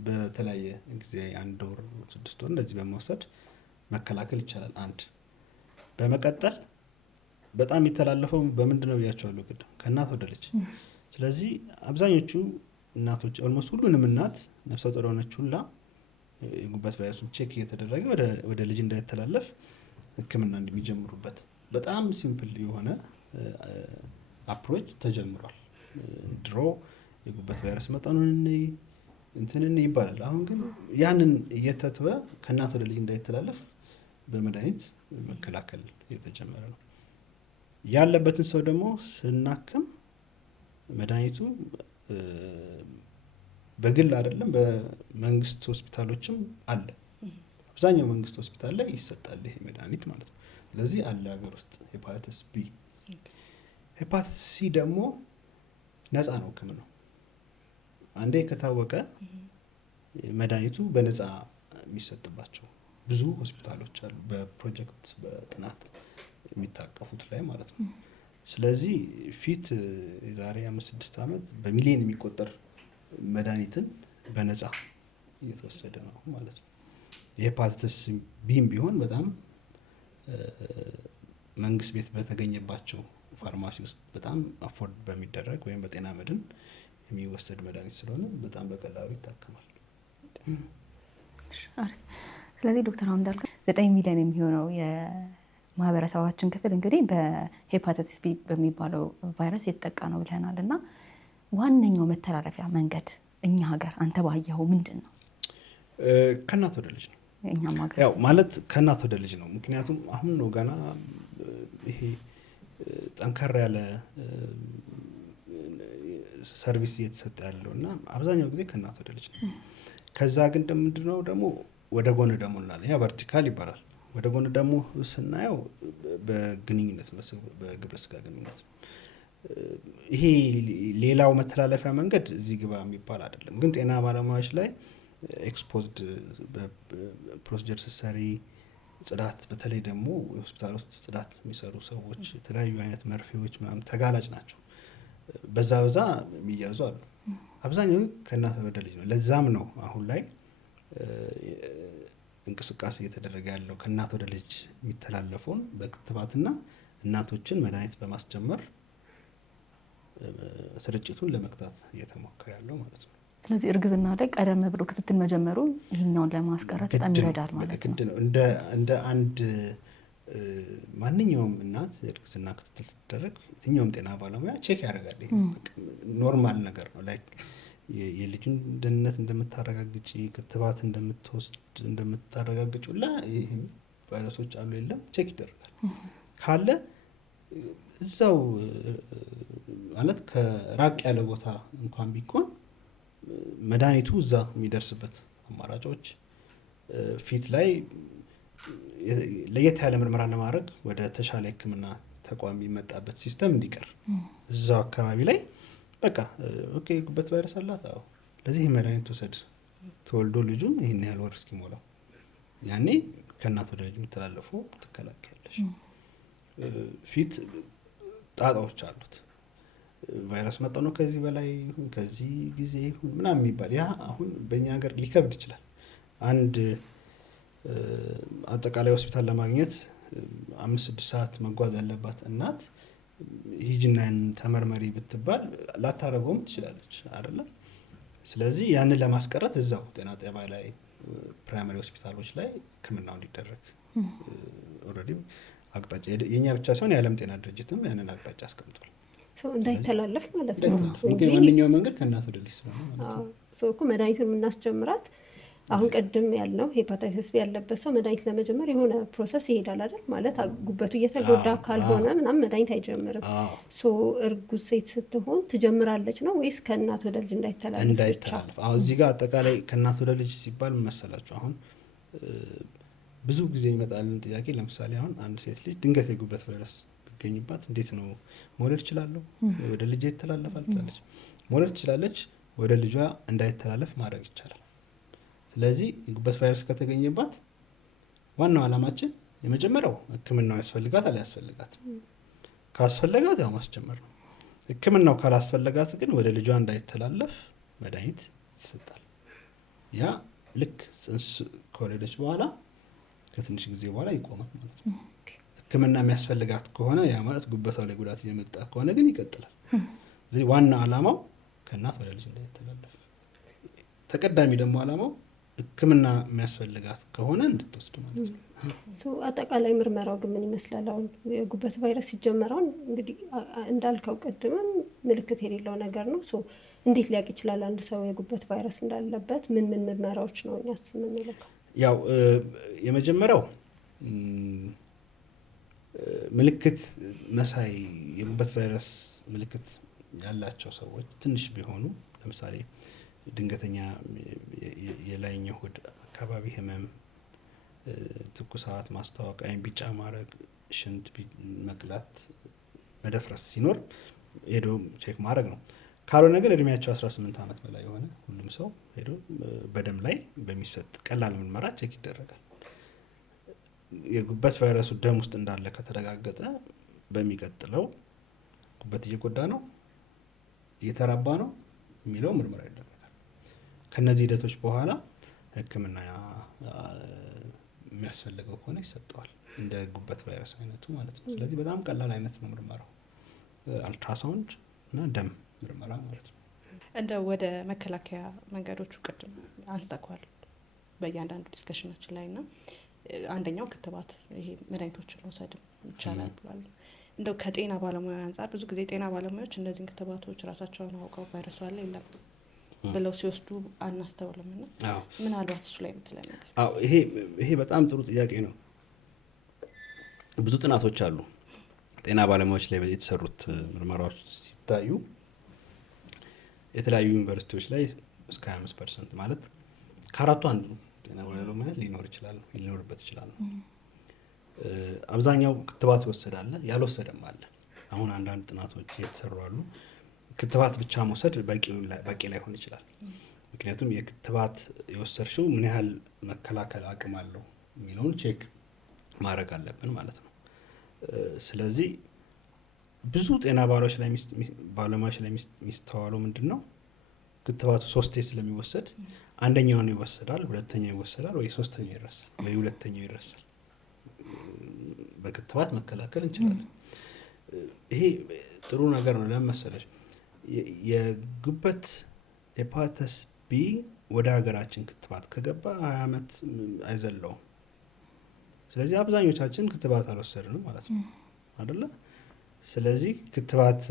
በተለያየ ጊዜ 1 ወር 6 ወር እንደዚህ በመውሰድ መከላከል ይቻላል። አንድ በመቀጠል በጣም የሚተላለፈው በምንድን ነው ብያቸዋለሁ ቅድም፣ ከእናት ወደ ልጅ። ስለዚህ አብዛኞቹ እናቶች ኦልሞስት ሁሉንም እናት ነፍሰ ጡር የሆነች ሁላ የጉበት ቫይረሱን ቼክ እየተደረገ ወደ ልጅ እንዳይተላለፍ ሕክምና እንደሚጀምሩበት በጣም ሲምፕል የሆነ አፕሮች ተጀምሯል። ድሮ የጉበት ቫይረስ መጠኑን እንትን ይባላል። አሁን ግን ያንን እየተተወ ከእናት ወደ ልጅ እንዳይተላለፍ በመድኃኒት መከላከል እየተጀመረ ነው። ያለበትን ሰው ደግሞ ስናክም መድኃኒቱ በግል አይደለም በመንግስት ሆስፒታሎችም አለ። አብዛኛው መንግስት ሆስፒታል ላይ ይሰጣል ይሄ መድኃኒት ማለት ነው። ስለዚህ አለ ሀገር ውስጥ ሄፓታይተስ ቢ። ሄፓታይተስ ሲ ደግሞ ነፃ ነው ሕክምናው። አንዴ ከታወቀ መድኃኒቱ በነፃ የሚሰጥባቸው ብዙ ሆስፒታሎች አሉ፣ በፕሮጀክት በጥናት የሚታቀፉት ላይ ማለት ነው። ስለዚህ ፊት የዛሬ 5-6 ዓመት በሚሊዮን የሚቆጠር መድኃኒትን በነፃ እየተወሰደ ነው ማለት ነው። የሄፓታይተስ ቢም ቢሆን በጣም መንግስት ቤት በተገኘባቸው ፋርማሲ ውስጥ በጣም አፎርድ በሚደረግ ወይም በጤና መድን የሚወሰድ መድኃኒት ስለሆነ በጣም በቀላሉ ይታከማል። ስለዚህ ዶክተር አሁን እንዳልከው 9 ሚሊዮን የሚሆነው የማህበረሰባችን ክፍል እንግዲህ በሄፓታይተስ ቢ በሚባለው ቫይረስ የተጠቃ ነው ብለናል። እና ዋነኛው መተላለፊያ መንገድ እኛ ሀገር አንተ ባየኸው ምንድን ነው? ከእናት ወደ ልጅ ነው። እኛም ሀገር ያው ማለት ከእናት ወደ ልጅ ነው። ምክንያቱም አሁን ነው ገና ይሄ ጠንከር ያለ ሰርቪስ እየተሰጠ ያለው እና አብዛኛው ጊዜ ከእናት ወደ ልጅ ነው። ከዛ ግን ምንድነው ደግሞ ወደ ጎን ደግሞ እንላለን። ያ ቨርቲካል ይባላል። ወደ ጎን ደግሞ ስናየው በግንኙነት በግብረ ስጋ ግንኙነት ነው። ይሄ ሌላው መተላለፊያ መንገድ እዚህ ግባ የሚባል አይደለም። ግን ጤና ባለሙያዎች ላይ ኤክስፖዝድ በፕሮሲጀር ስትሰሪ ጽዳት፣ በተለይ ደግሞ የሆስፒታል ውስጥ ጽዳት የሚሰሩ ሰዎች የተለያዩ አይነት መርፌዎች ምናምን ተጋላጭ ናቸው። በዛ የሚያዙ አሉ። አብዛኛው ከእናት ወደ ልጅ ነው። ለዛም ነው አሁን ላይ እንቅስቃሴ እየተደረገ ያለው ከእናት ወደ ልጅ የሚተላለፈውን በክትባትና እናቶችን መድኃኒት በማስጀመር ስርጭቱን ለመግታት እየተሞከረ ያለው ማለት ነው። ስለዚህ እርግዝና ላይ ቀደም ብሎ ክትትል መጀመሩ ይህኛውን ለማስቀረት በጣም ይረዳል ማለት ነው። እንደ አንድ ማንኛውም እናት የእርግዝና ክትትል ስትደረግ የትኛውም ጤና ባለሙያ ቼክ ያደርጋል። ይሄ ኖርማል ነገር ነው። ላይክ የልጁን ደህንነት እንደምታረጋግጪ ክትባት እንደምትወስድ እንደምታረጋግጪ ሁላ ይሄም ቫይረሶች አሉ የለም ቼክ ይደረጋል። ካለ እዛው ማለት ከራቅ ያለ ቦታ እንኳን ቢሆን መድኃኒቱ እዛ የሚደርስበት አማራጮች ፊት ላይ ለየት ያለ ምርመራ ለማድረግ ወደ ተሻለ ሕክምና ተቋም የሚመጣበት ሲስተም እንዲቀር እዛው አካባቢ ላይ በቃ ኦኬ ጉበት ቫይረስ አላት፣ አዎ ለዚህ መድኃኒት ወሰድ፣ ተወልዶ ልጁ ይሄን ያህል ወር እስኪሞላው ያኔ ከእናት ወደ ልጅ የሚተላለፉ ትከላከያለሽ። ፊት ጣጣዎች አሉት። ቫይረስ መጣው ነው ከዚህ በላይ ከዚህ ጊዜ ምናምን የሚባል ያ አሁን በእኛ ሀገር ሊከብድ ይችላል። አንድ አጠቃላይ ሆስፒታል ለማግኘት 5-6 ሰዓት መጓዝ ያለባት እናት ሂጂናን ተመርመሪ ብትባል ላታረገውም ትችላለች አይደለ? ስለዚህ ያንን ለማስቀረት እዛው ጤና ጣቢያ ላይ ፕራይመሪ ሆስፒታሎች ላይ ሕክምናው እንዲደረግ ኦልሬዲ አቅጣጫ የኛ ብቻ ሳይሆን የዓለም ጤና ድርጅትም ያንን አቅጣጫ አስቀምጧል። እንዳይተላለፍ ማለት ነው። እንግዲህ ዋነኛው መንገድ ከእናት ወደ ልጅ ስለሆነ ማለት ነው። እኮ መድኃኒቱን የምናስጀምራት አሁን ቀድም ያልነው ሄፓታይተስ ቢ ያለበት ሰው መድኃኒት ለመጀመር የሆነ ፕሮሰስ ይሄዳል አይደል? ማለት ጉበቱ እየተጎዳ ካልሆነ ምናምን መድኃኒት አይጀምርም። እርጉዝ ሴት ስትሆን ትጀምራለች ነው ወይስ ከእናት ወደ ልጅ እንዳይተላለፍ? አሁን እዚህ ጋር አጠቃላይ ከእናት ወደ ልጅ ሲባል መሰላችሁ አሁን ብዙ ጊዜ ይመጣልን ጥያቄ፣ ለምሳሌ አሁን አንድ ሴት ልጅ ድንገት የጉበት ቫይረስ ቢገኝባት እንዴት ነው መውለድ እችላለሁ ወደ ልጅ ይተላለፋል ትላለች። መውለድ ትችላለች፣ ወደ ልጇ እንዳይተላለፍ ማድረግ ይቻላል። ስለዚህ የጉበት ቫይረስ ከተገኘባት ዋናው ዓላማችን የመጀመሪያው ሕክምናው ያስፈልጋት አልያስፈልጋት፣ ካስፈለጋት ያው ማስጀመር ነው። ሕክምናው ካላስፈለጋት ግን ወደ ልጇ እንዳይተላለፍ መድኃኒት ይሰጣል። ያ ልክ ጽንስ ከወለደች በኋላ ከትንሽ ጊዜ በኋላ ይቆማል ማለት ነው። ሕክምና የሚያስፈልጋት ከሆነ ያ ማለት ጉበታው ላይ ጉዳት እየመጣ ከሆነ ግን ይቀጥላል። ስለዚህ ዋና ዓላማው ከእናት ወደ ልጅ እንዳይተላለፍ፣ ተቀዳሚ ደግሞ ዓላማው ሕክምና የሚያስፈልጋት ከሆነ እንድትወስድ ማለት ነው። አጠቃላይ ምርመራው ግን ምን ይመስላል? አሁን የጉበት ቫይረስ ሲጀመራውን እንግዲህ እንዳልከው ቅድምም ምልክት የሌለው ነገር ነው። እንዴት ሊያውቅ ይችላል አንድ ሰው የጉበት ቫይረስ እንዳለበት? ምን ምርመራዎች ነው እኛስ የምንልከው? ያው የመጀመሪያው ምልክት መሳይ የጉበት ቫይረስ ምልክት ያላቸው ሰዎች ትንሽ ቢሆኑ ለምሳሌ ድንገተኛ የላይኛው ሆድ አካባቢ ህመም፣ ትኩሳት፣ ማስታወክ፣ አይን ቢጫ ማድረግ፣ ሽንት መቅላት፣ መደፍረስ ሲኖር ሄዶ ቼክ ማድረግ ነው። ካልሆነ ግን እድሜያቸው 18 ዓመት በላይ የሆነ ሁሉም ሰው ሄዶ በደም ላይ በሚሰጥ ቀላል ምርመራ ቼክ ይደረጋል። የጉበት ቫይረሱ ደም ውስጥ እንዳለ ከተረጋገጠ በሚቀጥለው ጉበት እየጎዳ ነው እየተራባ ነው የሚለው ምርመራ ይደረጋል። ከነዚህ ሂደቶች በኋላ ሕክምና የሚያስፈልገው ከሆነ ይሰጠዋል፣ እንደ ጉበት ቫይረስ አይነቱ ማለት ነው። ስለዚህ በጣም ቀላል አይነት ነው ምርመራው፣ አልትራሳውንድ እና ደም ምርመራ ማለት ነው። እንደ ወደ መከላከያ መንገዶቹ ቅድም አንስተኳል በእያንዳንዱ ዲስከሽናችን ላይ ና አንደኛው ክትባት፣ ይሄ መድኃኒቶችን መውሰድ ይቻላል ብሏል። እንደው ከጤና ባለሙያ አንጻር ብዙ ጊዜ ጤና ባለሙያዎች እነዚህን ክትባቶች ራሳቸውን አውቀው ቫይረሱ አለ የለም ብለው ሲወስዱ አናስተውልም ና ምናልባት እሱ ላይ የምትለን ነገር? ይሄ በጣም ጥሩ ጥያቄ ነው። ብዙ ጥናቶች አሉ ጤና ባለሙያዎች ላይ የተሰሩት ምርመራዎች ሲታዩ የተለያዩ ዩኒቨርሲቲዎች ላይ እስከ 25% ማለት ከአራቱ አንዱ ጤና ባለሙያ ሊኖርበት ይችላል። አብዛኛው ክትባት ይወሰዳል፣ ያልወሰደም አለ። አሁን አንዳንድ ጥናቶች የተሰሩ አሉ። ክትባት ብቻ መውሰድ በቂ ላይሆን ይችላል። ምክንያቱም የክትባት የወሰድሽው ምን ያህል መከላከል አቅም አለው የሚለውን ቼክ ማድረግ አለብን ማለት ነው። ስለዚህ ብዙ ጤና ባለሙያዎች ላይ የሚስተዋለው ምንድን ነው? ክትባቱ 3 ስለሚወሰድ አንደኛውን ይወሰዳል፣ ሁለተኛው ይወሰዳል፣ ወይ ሶስተኛው ይረሳል፣ ወይ ሁለተኛው ይረሳል። በክትባት መከላከል እንችላለን። ይሄ ጥሩ ነገር ነው። ለምን መሰለሽ? የጉበት ሄፓታይተስ ቢ ወደ ሀገራችን ክትባት ከገባ 20 ዓመት አይዘለውም። ስለዚህ አብዛኞቻችን ክትባት አልወሰድንም ማለት ነው አይደለ? ስለዚህ ክትባት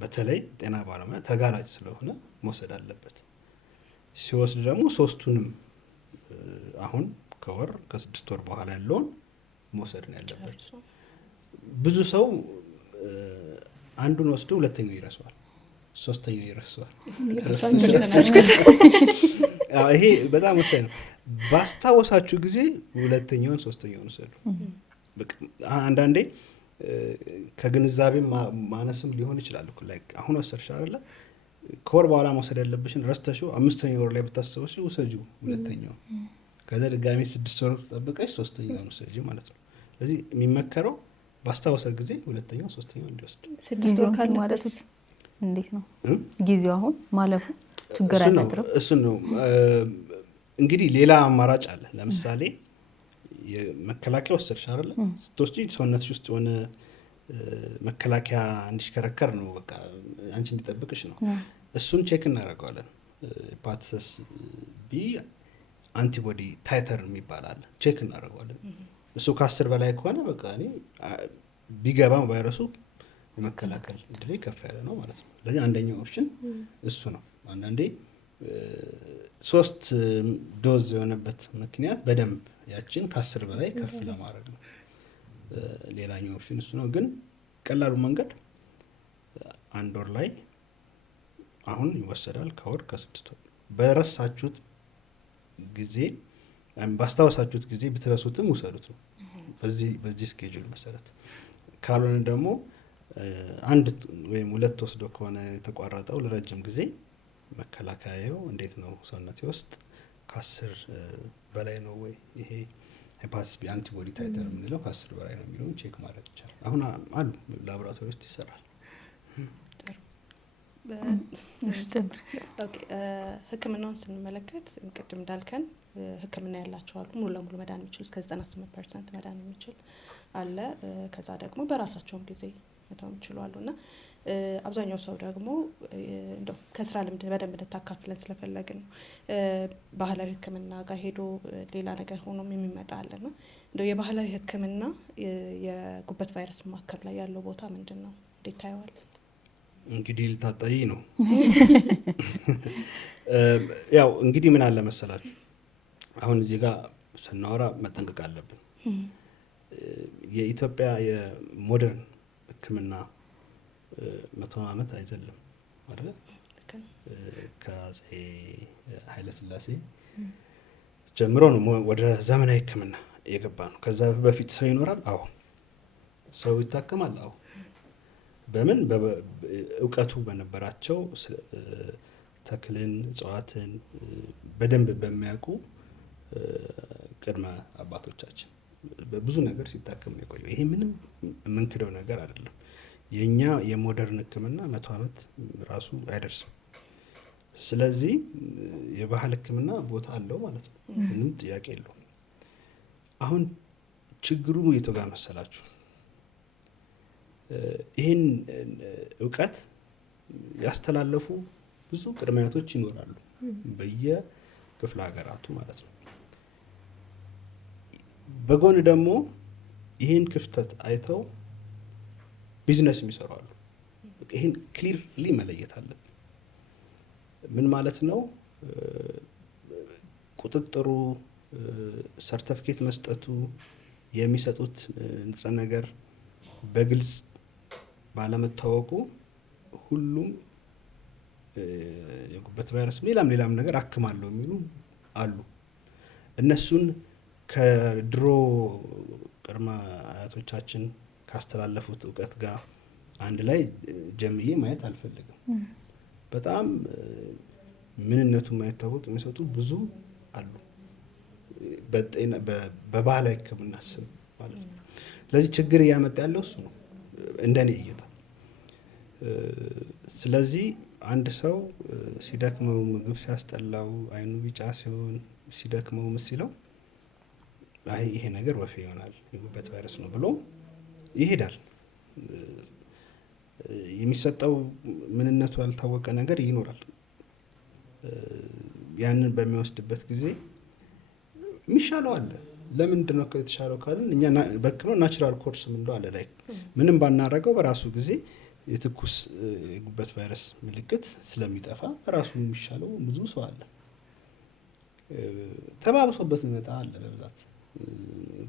በተለይ ጤና ባለሙያ ተጋላጭ ስለሆነ መውሰድ አለበት። ሲወስድ ደግሞ ሶስቱንም አሁን ከወር ከ6 ወር በኋላ ያለውን መውሰድ ነው ያለበት። ብዙ ሰው አንዱን ወስዶ ሁለተኛው ይረሳዋል፣ ሶስተኛው ይረሳዋል። ይሄ በጣም ወሳኝ ነው። ባስታወሳችሁ ጊዜ ሁለተኛውን ሶስተኛውን ወሰዱ። አንዳንዴ ከግንዛቤ ማነስም ሊሆን ይችላል እኮ አሁን ወሰድሽ አይደለ? ከወር በኋላ መውሰድ ያለብሽን ረስተሽው 5ኛ ወር ላይ ብታስታውሺው ውሰጂው ሁለተኛው። ከዛ ድጋሚ 6 ወር ተጠብቀሽ ሶስተኛውን ውሰጂ ማለት ነው። ስለዚህ የሚመከረው ባስታወሰ ጊዜ ሁለተኛው ሶስተኛው እንዲወስድ። 6 ወር ካለ ማለት እንዴት ነው ጊዜው አሁን ማለፉ ችግር አይፈጥርም? እሱ ነው እንግዲህ ሌላ አማራጭ አለ። ለምሳሌ የመከላከያ ወሰድሽ አይደለ? ስትወስጂ ሰውነትሽ ውስጥ የሆነ መከላከያ እንዲሽከረከር ነው፣ በቃ አንቺ እንዲጠብቅሽ ነው። እሱን ቼክ እናደርገዋለን። ሄፓታይተስ ቢ አንቲቦዲ ታይተር የሚባል አለ፣ ቼክ እናደርገዋለን። እሱ ከ10 በላይ ከሆነ በቃ እኔ ቢገባም ቫይረሱ የመከላከል እድሌ ከፍ ያለ ነው ማለት ነው። ስለዚህ አንደኛው ኦፕሽን እሱ ነው። አንዳንዴ 3 ዶዝ የሆነበት ምክንያት በደንብ ያችን ከ10 በላይ ከፍ ለማድረግ ነው። ሌላኛው ኦፕሽን እሱ ነው። ግን ቀላሉ መንገድ 1 ወር ላይ አሁን ይወሰዳል፣ ከወር ከ6 ወር በረሳችሁት ጊዜ ባስታወሳችሁት ጊዜ ብትረሱትም ውሰዱት ነው በዚህ ስኬጁል መሰረት። ካልሆነ ደግሞ 1 ወይም 2 ወስዶ ከሆነ የተቋረጠው ለረጅም ጊዜ መከላከያው እንዴት ነው ሰውነቴ ውስጥ ከ10 በላይ ነው ወይ ይሄ ሄፓታይተስ ቢ አንቲቦዲ ታይተር የምንለው ከ10 በላይ ነው የሚለውን ቼክ ማድረግ ይቻላል። አሁን አሉ ላቦራቶሪ ውስጥ ይሰራል። ህክምናውን ስንመለከት ቅድም እንዳልከን ህክምና ያላቸው አሉ፣ ሙሉ ለሙሉ መዳን የሚችሉ እስከ 98% መዳን የሚችል አለ። ከዛ ደግሞ በራሳቸውም ጊዜ መተው የሚችሉ አሉና አብዛኛው ሰው ደግሞ እንደው ከስራ ልምድ በደንብ እንድታካፍለን ስለፈለግን ነው ባህላዊ ህክምና ጋር ሄዶ ሌላ ነገር ሆኖም የሚመጣ አለና እንደው የባህላዊ ህክምና የጉበት ቫይረስ ማከም ላይ ያለው ቦታ ምንድን ነው? እንዴት ታየዋል? እንግዲህ ልታጠይ ነው። ያው እንግዲህ ምን አለ መሰላችሁ፣ አሁን እዚህ ጋር ስናወራ መጠንቀቅ አለብን። የኢትዮጵያ የሞደርን ህክምና 100 ዓመት አይዘልም አይደል? ከአፄ ኃይለ ሥላሴ ጀምሮ ነው ወደ ዘመናዊ ህክምና የገባ ነው። ከዛ በፊት ሰው ይኖራል? አዎ። ሰው ይታከማል? አዎ። በምን እውቀቱ በነበራቸው ተክልን እጽዋትን በደንብ በሚያውቁ ቅድመ አባቶቻችን በብዙ ነገር ሲታከም ነው የቆየው። ይሄ ምንም የምንክደው ነገር አይደለም። የኛ የሞደርን ህክምና 100 ዓመት ራሱ አይደርስም። ስለዚህ የባህል ህክምና ቦታ አለው ማለት ነው፣ ምንም ጥያቄ የለውም። አሁን ችግሩ የቱ ጋር መሰላችሁ? ይህን እውቀት ያስተላለፉ ብዙ ቅድመ አያቶች ይኖራሉ በየክፍለ ሀገራቱ ማለት ነው። በጎን ደግሞ ይህን ክፍተት አይተው ቢዝነስ የሚሰሩ አሉ። ይህን ክሊርሊ መለየት አለብን። ምን ማለት ነው? ቁጥጥሩ፣ ሰርተፊኬት መስጠቱ፣ የሚሰጡት ንጥረ ነገር በግልጽ ባለመታወቁ ሁሉም የጉበት ቫይረስ ሌላም ነገር አክማለሁ የሚሉ አሉ። እነሱን ከድሮ ቅድመ አያቶቻችን ካስተላለፉት እውቀት ጋር አንድ ላይ ጀምዬ ማየት አልፈልግም። በጣም ምንነቱ የማይታወቅ የሚሰጡ ብዙ አሉ በባህላዊ ህክምና ስም ማለት ነው። ስለዚህ ችግር እያመጣ ያለው እሱ ነው እንደኔ እይታ። ስለዚህ አንድ ሰው ሲደክመው፣ ምግብ ሲያስጠላው፣ አይኑ ቢጫ ሲሆን፣ ሲደክመው ሲለው አይ ይሄ ነገር ወፌ ይሆናል የጉበት ቫይረስ ነው ብሎ ይሄዳል። የሚሰጠው ምንነቱ ያልታወቀ ነገር ይኖራል። ያንን በሚወስድበት ጊዜ የሚሻለው አለ፣ ለምንድን ነው የተሻለው ካልን እኛ በህክምና ናቹራል ኮርስ ምንለው አለ ላይ ምንም ባናረገው በራሱ ጊዜ የትኩስ የጉበት ቫይረስ ምልክት ስለሚጠፋ በራሱ የሚሻለው ብዙ ሰው አለ። ተባብሶበት የሚመጣ አለ በብዛት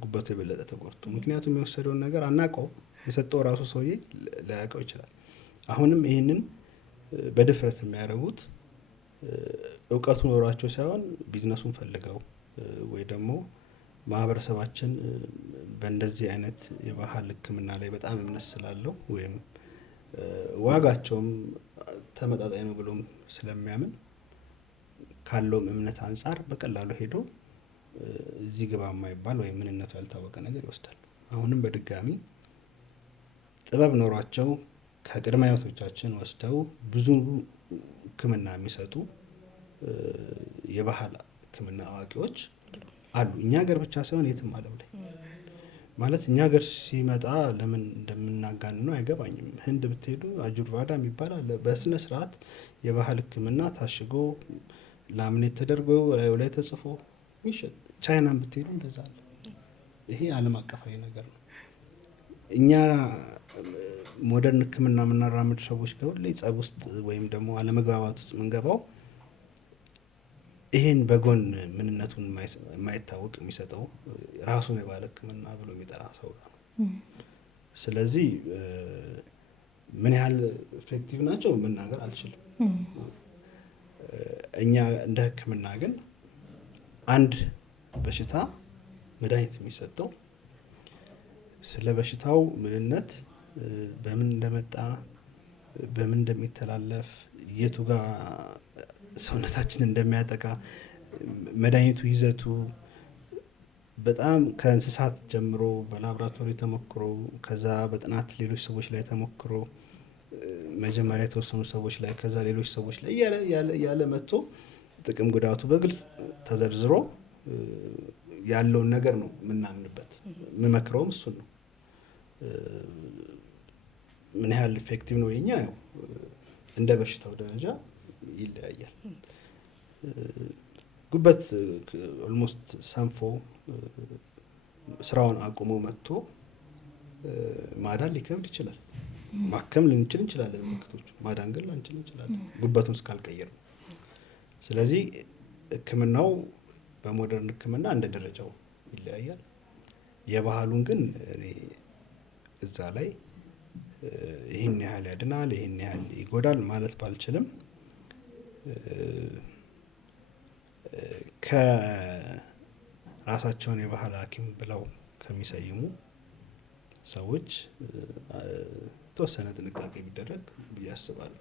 ጉበቱ የበለጠ ተጎድቶ፣ ምክንያቱም የወሰደውን ነገር አናውቀው፣ የሰጠው ራሱ ሰውዬ ላያውቀው ይችላል። አሁንም ይህንን በድፍረት የሚያደርጉት እውቀቱ ኖሯቸው ሳይሆን ቢዝነሱን ፈልገው ወይ ደግሞ ማህበረሰባችን በእንደዚህ አይነት የባህል ህክምና ላይ በጣም እምነት ስላለው ወይም ዋጋቸውም ተመጣጣኝ ነው ብሎም ስለሚያምን ካለውም እምነት አንጻር በቀላሉ ሄዶ እዚህ ግባ የማይባል ወይም ምንነቱ ያልታወቀ ነገር ይወስዳል። አሁንም በድጋሚ ጥበብ ኖሯቸው ከቅድመ አያቶቻችን ወስደው ብዙ ህክምና የሚሰጡ የባህል ህክምና አዋቂዎች አሉ። እኛ ሀገር ብቻ ሳይሆን የትም ዓለም ላይ ማለት እኛ ሀገር ሲመጣ ለምን እንደምናጋን ነው አይገባኝም። ህንድ ብትሄዱ አጁርቫዳ የሚባል አለ። በስነ ስርዓት የባህል ህክምና ታሽጎ ላምኔት ተደርጎ ላዩ ላይ ተጽፎ ሚሸጥ። ቻይናን ብትሄዱ እንደዛ አለ። ይሄ ዓለም አቀፋዊ ነገር ነው። እኛ ሞደርን ህክምና የምናራምድ ሰዎች ከሁሌ ጸብ ውስጥ ወይም ደግሞ አለመግባባት ውስጥ የምንገባው ይሄን በጎን ምንነቱን የማይታወቅ የሚሰጠው ራሱን የባህል ህክምና ብሎ የሚጠራ ሰው ነው። ስለዚህ ምን ያህል ኤፌክቲቭ ናቸው መናገር አልችልም። እኛ እንደ ህክምና ግን አንድ በሽታ መድኃኒት የሚሰጠው ስለ በሽታው ምንነት፣ በምን እንደመጣ፣ በምን እንደሚተላለፍ፣ የቱ ጋር ሰውነታችን እንደሚያጠቃ፣ መድኃኒቱ ይዘቱ በጣም ከእንስሳት ጀምሮ በላቦራቶሪ ተሞክሮ ከዛ በጥናት ሌሎች ሰዎች ላይ ተሞክሮ መጀመሪያ የተወሰኑ ሰዎች ላይ ከዛ ሌሎች ሰዎች ላይ ያለ መጥቶ ጥቅም ጉዳቱ በግልጽ ተዘርዝሮ ያለውን ነገር ነው የምናምንበት። የምመክረውም እሱን ነው። ምን ያህል ኢፌክቲቭ ነው የኛ ያው እንደ በሽታው ደረጃ ይለያያል። ጉበት ኦልሞስት ሰንፎ ስራውን አቁሞ መጥቶ ማዳን ሊከብድ ይችላል። ማከም ልንችል እንችላለን፣ ምልክቶቹ ማዳን ግን ላንችል እንችላለን ጉበቱን እስካልቀየር ነው። ስለዚህ ህክምናው በሞደርን ህክምና እንደ ደረጃው ይለያያል። የባህሉን ግን እዛ ላይ ይህን ያህል ያድናል፣ ይህን ያህል ይጎዳል ማለት ባልችልም ከራሳቸውን የባህል ሐኪም ብለው ከሚሰይሙ ሰዎች የተወሰነ ጥንቃቄ ቢደረግ ብዬ አስባለሁ።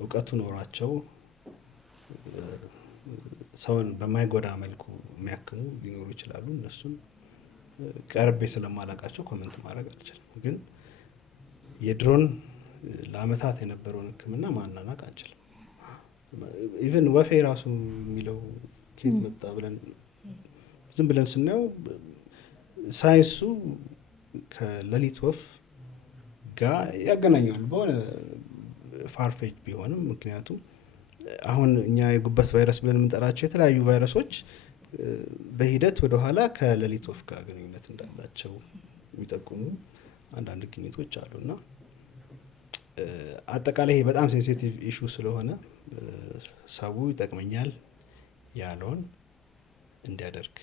እውቀቱ ኖሯቸው ሰውን በማይጎዳ መልኩ የሚያክሙ ሊኖሩ ይችላሉ። እነሱን ቀርቤ ስለማላቃቸው ኮመንት ማድረግ አልችልም። ግን የድሮን ለአመታት የነበረውን ህክምና ማናናቅ አንችልም። ኢቨን ወፌ ራሱ የሚለው ከየት መጣ ብለን ዝም ብለን ስናየው ሳይንሱ ከሌሊት ወፍ ጋር ያገናኘዋል በሆነ ፋርፌጅ ቢሆንም። ምክንያቱም አሁን እኛ የጉበት ቫይረስ ብለን የምንጠራቸው የተለያዩ ቫይረሶች በሂደት ወደኋላ ከሌሊት ወፍ ጋር ግንኙነት እንዳላቸው የሚጠቁሙ አንዳንድ ግኝቶች አሉና አጠቃላይ በጣም ሴንሲቲቭ ኢሹ ስለሆነ ሰው ይጠቅመኛል ያለውን እንዲያደርግ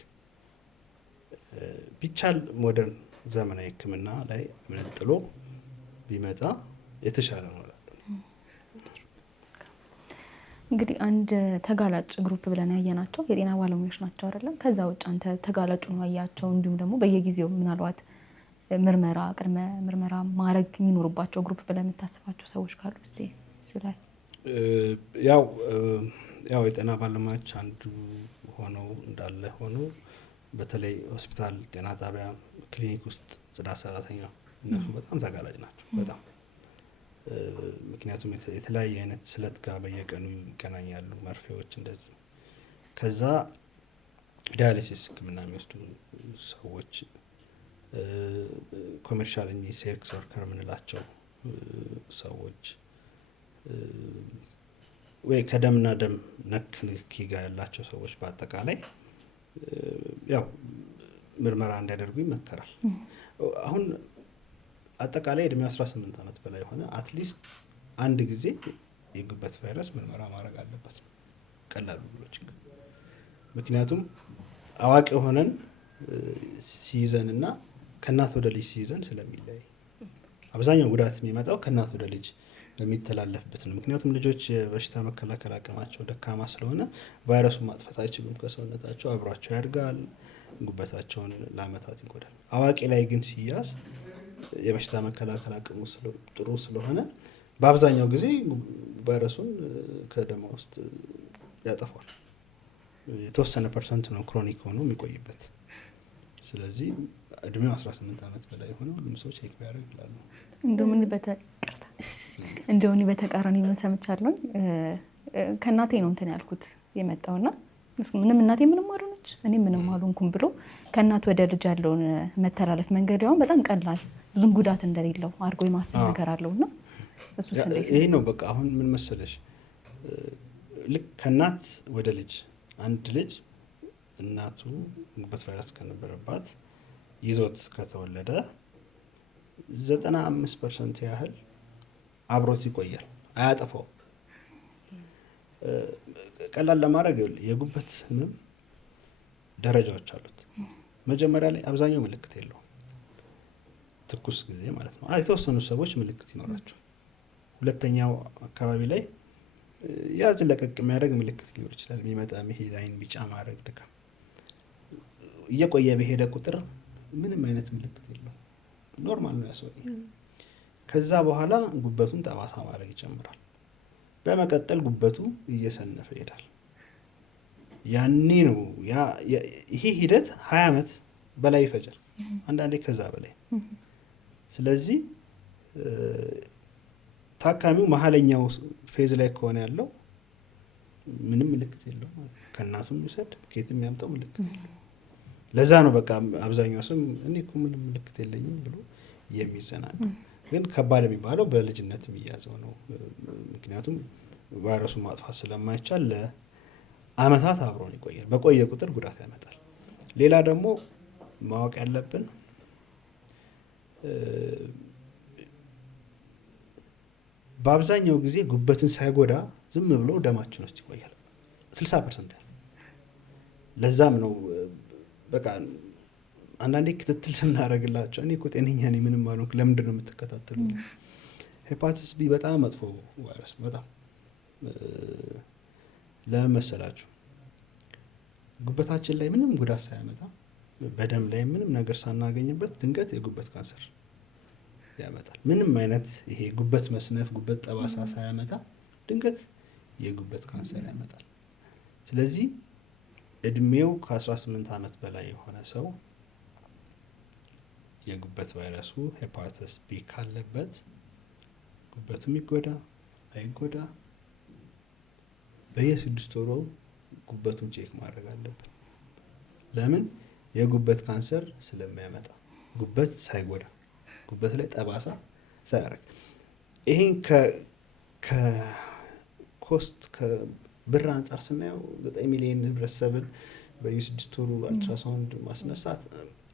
ቢቻል ሞደርን ዘመናዊ ህክምና ላይ ምን ጥሎ ቢመጣ የተሻለ ነው። እንግዲህ አንድ ተጋላጭ ግሩፕ ብለን ያየናቸው የጤና ባለሙያዎች ናቸው አይደለም? ከዛ ውጭ አንተ ተጋላጩ ነው ያያቸው፣ እንዲሁም ደግሞ በየጊዜው ምናልባት ምርመራ ቅድመ ምርመራ ማድረግ የሚኖርባቸው ግሩፕ ብለን የምታስባቸው ሰዎች ካሉ እስቲ ስላይ ያው የጤና ባለሙያዎች አንዱ ሆነው እንዳለ ሆኖ በተለይ ሆስፒታል፣ ጤና ጣቢያ፣ ክሊኒክ ውስጥ ጽዳት ሰራተኛ እነሱ በጣም ተጋላጭ ናቸው። በጣም ምክንያቱም የተለያየ አይነት ስለት ጋር በየቀኑ ይገናኛሉ፣ መርፌዎች እንደዚህ። ከዛ ዳያሊሲስ ህክምና የሚወስዱ ሰዎች፣ ኮሜርሻል ሴክስ ወርከር የምንላቸው ሰዎች ወይ ከደምና ደም ነክ ንክኪ ጋር ያላቸው ሰዎች በአጠቃላይ ያው ምርመራ እንዲያደርጉ ይመከራል። አሁን አጠቃላይ እድሜው 18 ዓመት በላይ የሆነ አትሊስት አንድ ጊዜ የጉበት ቫይረስ ምርመራ ማድረግ አለበት፣ ቀላሉ ብሎ ችግር። ምክንያቱም አዋቂ ሆነን ሲይዘን እና ከእናት ወደ ልጅ ሲይዘን ስለሚለይ አብዛኛው ጉዳት የሚመጣው ከእናት ወደ ልጅ በሚተላለፍበት ነው። ምክንያቱም ልጆች የበሽታ መከላከል አቅማቸው ደካማ ስለሆነ ቫይረሱን ማጥፋት አይችሉም ከሰውነታቸው፣ አብሯቸው ያድጋል፣ ጉበታቸውን ለአመታት ይጎዳል። አዋቂ ላይ ግን ሲያዝ የበሽታ መከላከል አቅሙ ጥሩ ስለሆነ በአብዛኛው ጊዜ ቫይረሱን ከደም ውስጥ ያጠፋል። የተወሰነ ፐርሰንት ነው ክሮኒክ ሆኖ የሚቆይበት። ስለዚህ እድሜው 18 ዓመት በላይ የሆነ ሁሉም ሰው ቼክ ቢያደርግ ይላሉ። እንደውም በተቃራኒ ምን ሰምቻለሁ። ከእናቴ ነው እንትን ያልኩት የመጣውና ምንም እናቴ ምንም አልሆነች እኔ ምንም አልሆንኩም ብሎ ከእናት ወደ ልጅ ያለውን መተላለፍ መንገድ ያው በጣም ቀላል ብዙም ጉዳት እንደሌለው አድርጎ የማሰብ ነገር አለውና እሱ ስለዚህ ይሄ ነው በቃ። አሁን ምን መሰለሽ ልክ ከእናት ወደ ልጅ አንድ ልጅ እናቱ ጉበት ቫይረስ ከነበረባት ይዞት ከተወለደ 95% ያህል አብሮት ይቆያል፣ አያጠፋው። ቀላል ለማድረግ የጉበት ህመም ደረጃዎች አሉት። መጀመሪያ ላይ አብዛኛው ምልክት የለውም፣ ትኩስ ጊዜ ማለት ነው። የተወሰኑ ሰዎች ምልክት ይኖራቸው። ሁለተኛው አካባቢ ላይ ያዝ ለቀቅ የሚያደርግ ምልክት ሊኖር ይችላል። የሚመጣ መሄድ፣ አይን ቢጫ ማድረግ፣ ድካም። እየቆየ በሄደ ቁጥር ምንም አይነት ምልክት የለውም፣ ኖርማል ነው ያሰው። ከዛ በኋላ ጉበቱን ጠባሳ ማድረግ ይጀምራል። በመቀጠል ጉበቱ እየሰነፈ ይሄዳል። ያኔ ነው ይሄ ሂደት 20 ዓመት በላይ ይፈጃል፣ አንዳንዴ ከዛ በላይ። ስለዚህ ታካሚው መሀለኛው ፌዝ ላይ ከሆነ ያለው ምንም ምልክት የለውም። ከእናቱም ይውሰድ ከየትም ያምጣው ምልክት የለውም። ለዛ ነው በቃ አብዛኛው ሰው እኔ እኮ ምንም ምልክት የለኝም ብሎ የሚዘናጋ። ግን ከባድ የሚባለው በልጅነት የሚያዘው ነው። ምክንያቱም ቫይረሱን ማጥፋት ስለማይቻል ለአመታት አብሮን ይቆያል። በቆየ ቁጥር ጉዳት ያመጣል። ሌላ ደግሞ ማወቅ ያለብን በአብዛኛው ጊዜ ጉበትን ሳይጎዳ ዝም ብሎ ደማችን ውስጥ ይቆያል 60%። ለዛም ነው በቃ አንዳንዴ ክትትል ስናደርግላቸው እኔ እኮ ጤነኛ ነኝ ምንም አልሆንኩም ለምንድን ነው የምትከታተሉ? ሄፓታይተስ ቢ በጣም መጥፎ ቫይረስ በጣም ለመሰላችሁ ጉበታችን ላይ ምንም ጉዳት ሳያመጣ በደም ላይ ምንም ነገር ሳናገኝበት ድንገት የጉበት ካንሰር ያመጣል። ምንም አይነት ይሄ ጉበት መስነፍ፣ ጉበት ጠባሳ ሳያመጣ ድንገት የጉበት ካንሰር ያመጣል። ስለዚህ እድሜው ከ18 ዓመት በላይ የሆነ ሰው የጉበት ቫይረሱ ሄፓታይተስ ቢ ካለበት ጉበቱም ይጎዳ አይጎዳ በየ6 ወሩ ጉበቱን ቼክ ማድረግ አለብን። ለምን? የጉበት ካንሰር ስለሚያመጣ ጉበት ሳይጎዳ ጉበት ላይ ጠባሳ ሳያደርግ። ይሄን ከኮስት ከብር አንጻር ስናየው 9 ሚሊዮን ህብረተሰብን በየ6 ወሩ አልትራሳውንድ ማስነሳት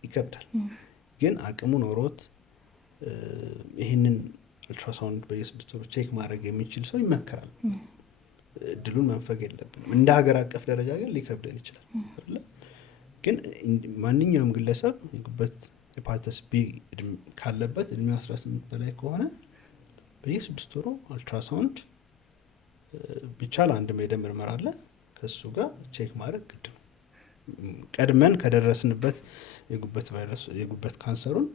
ይከብዳል። ግን አቅሙ ኖሮት ይህንን አልትራሳውንድ በየ6 ወሩ ቼክ ማድረግ የሚችል ሰው ይመከራል። እድሉን መንፈግ የለብንም። እንደ ሀገር አቀፍ ደረጃ ግን ሊከብደን ይችላል አይደል? ግን ማንኛውም ግለሰብ የጉበት ሄፓታይተስ ቢ ካለበት እድሜው 18 በላይ ከሆነ በየ6 ወሩ አልትራሳውንድ ቢቻል አንድ የደም ምርመራ አለ ከሱ ጋር ቼክ ማድረግ ግድ ነው። ቀድመን ከደረስንበት የጉበት ቫይረስ የጉበት ካንሰሩን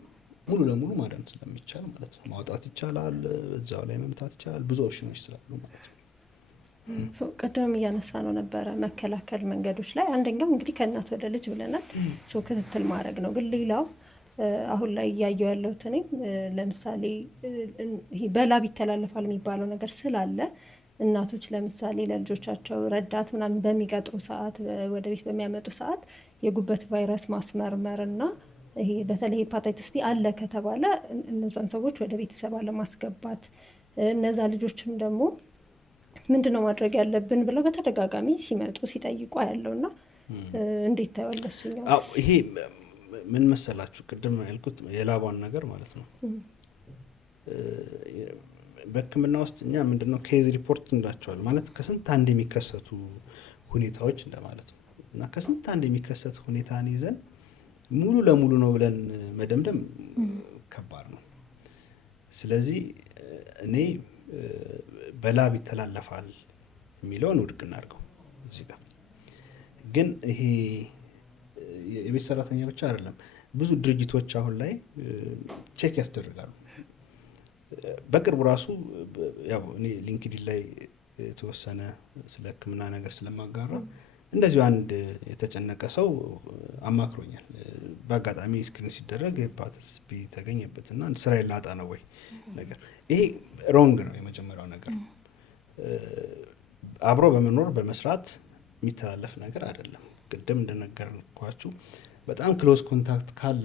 ሙሉ ለሙሉ ማዳን ስለሚቻል ማለት ነው። ማውጣት ይቻላል፣ እዛው ላይ መምታት ይቻላል። ብዙ ኦፕሽኖች ስላሉ ማለት ነው። ቀደም እያነሳ ነው ነበረ መከላከል መንገዶች ላይ አንደኛው እንግዲህ ከእናት ወደ ልጅ ብለናል። ክትትል ማድረግ ነው። ግን ሌላው አሁን ላይ እያየው ያለሁት እኔ ለምሳሌ ይሄ በላብ ይተላለፋል የሚባለው ነገር ስላለ እናቶች ለምሳሌ ለልጆቻቸው ረዳት ምናምን በሚቀጥሩ ሰዓት ወደ ቤት በሚያመጡ ሰዓት የጉበት ቫይረስ ማስመርመርና ይሄ በተለይ ሄፓታይተስ ቢ አለ ከተባለ እነዛን ሰዎች ወደ ቤተሰብ አለማስገባት፣ እነዛ ልጆችም ደግሞ ምንድነው ማድረግ ያለብን ብለው በተደጋጋሚ ሲመጡ ሲጠይቁ ያለውና እንዴት ታያለሽ? ይሄ ምን መሰላችሁ ቅድም ያልኩት የላቧን ነገር ማለት ነው። በሕክምና ውስጥ እኛ ምንድነው ኬዝ ሪፖርት እንዳቸዋል ማለት ከስንት አንድ የሚከሰቱ ሁኔታዎች እንደማለት ነው። እና ከስንት አንድ የሚከሰት ሁኔታን ይዘን ሙሉ ለሙሉ ነው ብለን መደምደም ከባድ ነው። ስለዚህ እኔ በላብ ይተላለፋል የሚለውን ውድቅ እናድርገው። እዚህ ጋር ግን ይሄ የቤት ሰራተኛ ብቻ አይደለም፣ ብዙ ድርጅቶች አሁን ላይ ቼክ ያስደርጋሉ። በቅርቡ ራሱ ያው እኔ ሊንክዲን ላይ የተወሰነ ስለ ሕክምና ነገር ስለማጋራ እንደዚሁ አንድ የተጨነቀ ሰው አማክሮኛል። በአጋጣሚ ስክሪን ሲደረግ ሄፓታይተስ ቢ ተገኘበትና ስራ ላጣ ነው ወይ ነገር። ይሄ ሮንግ ነው። የመጀመሪያው ነገር አብሮ በመኖር በመስራት የሚተላለፍ ነገር አይደለም። ቅድም እንደነገርኳችሁ በጣም ክሎዝ ኮንታክት ካለ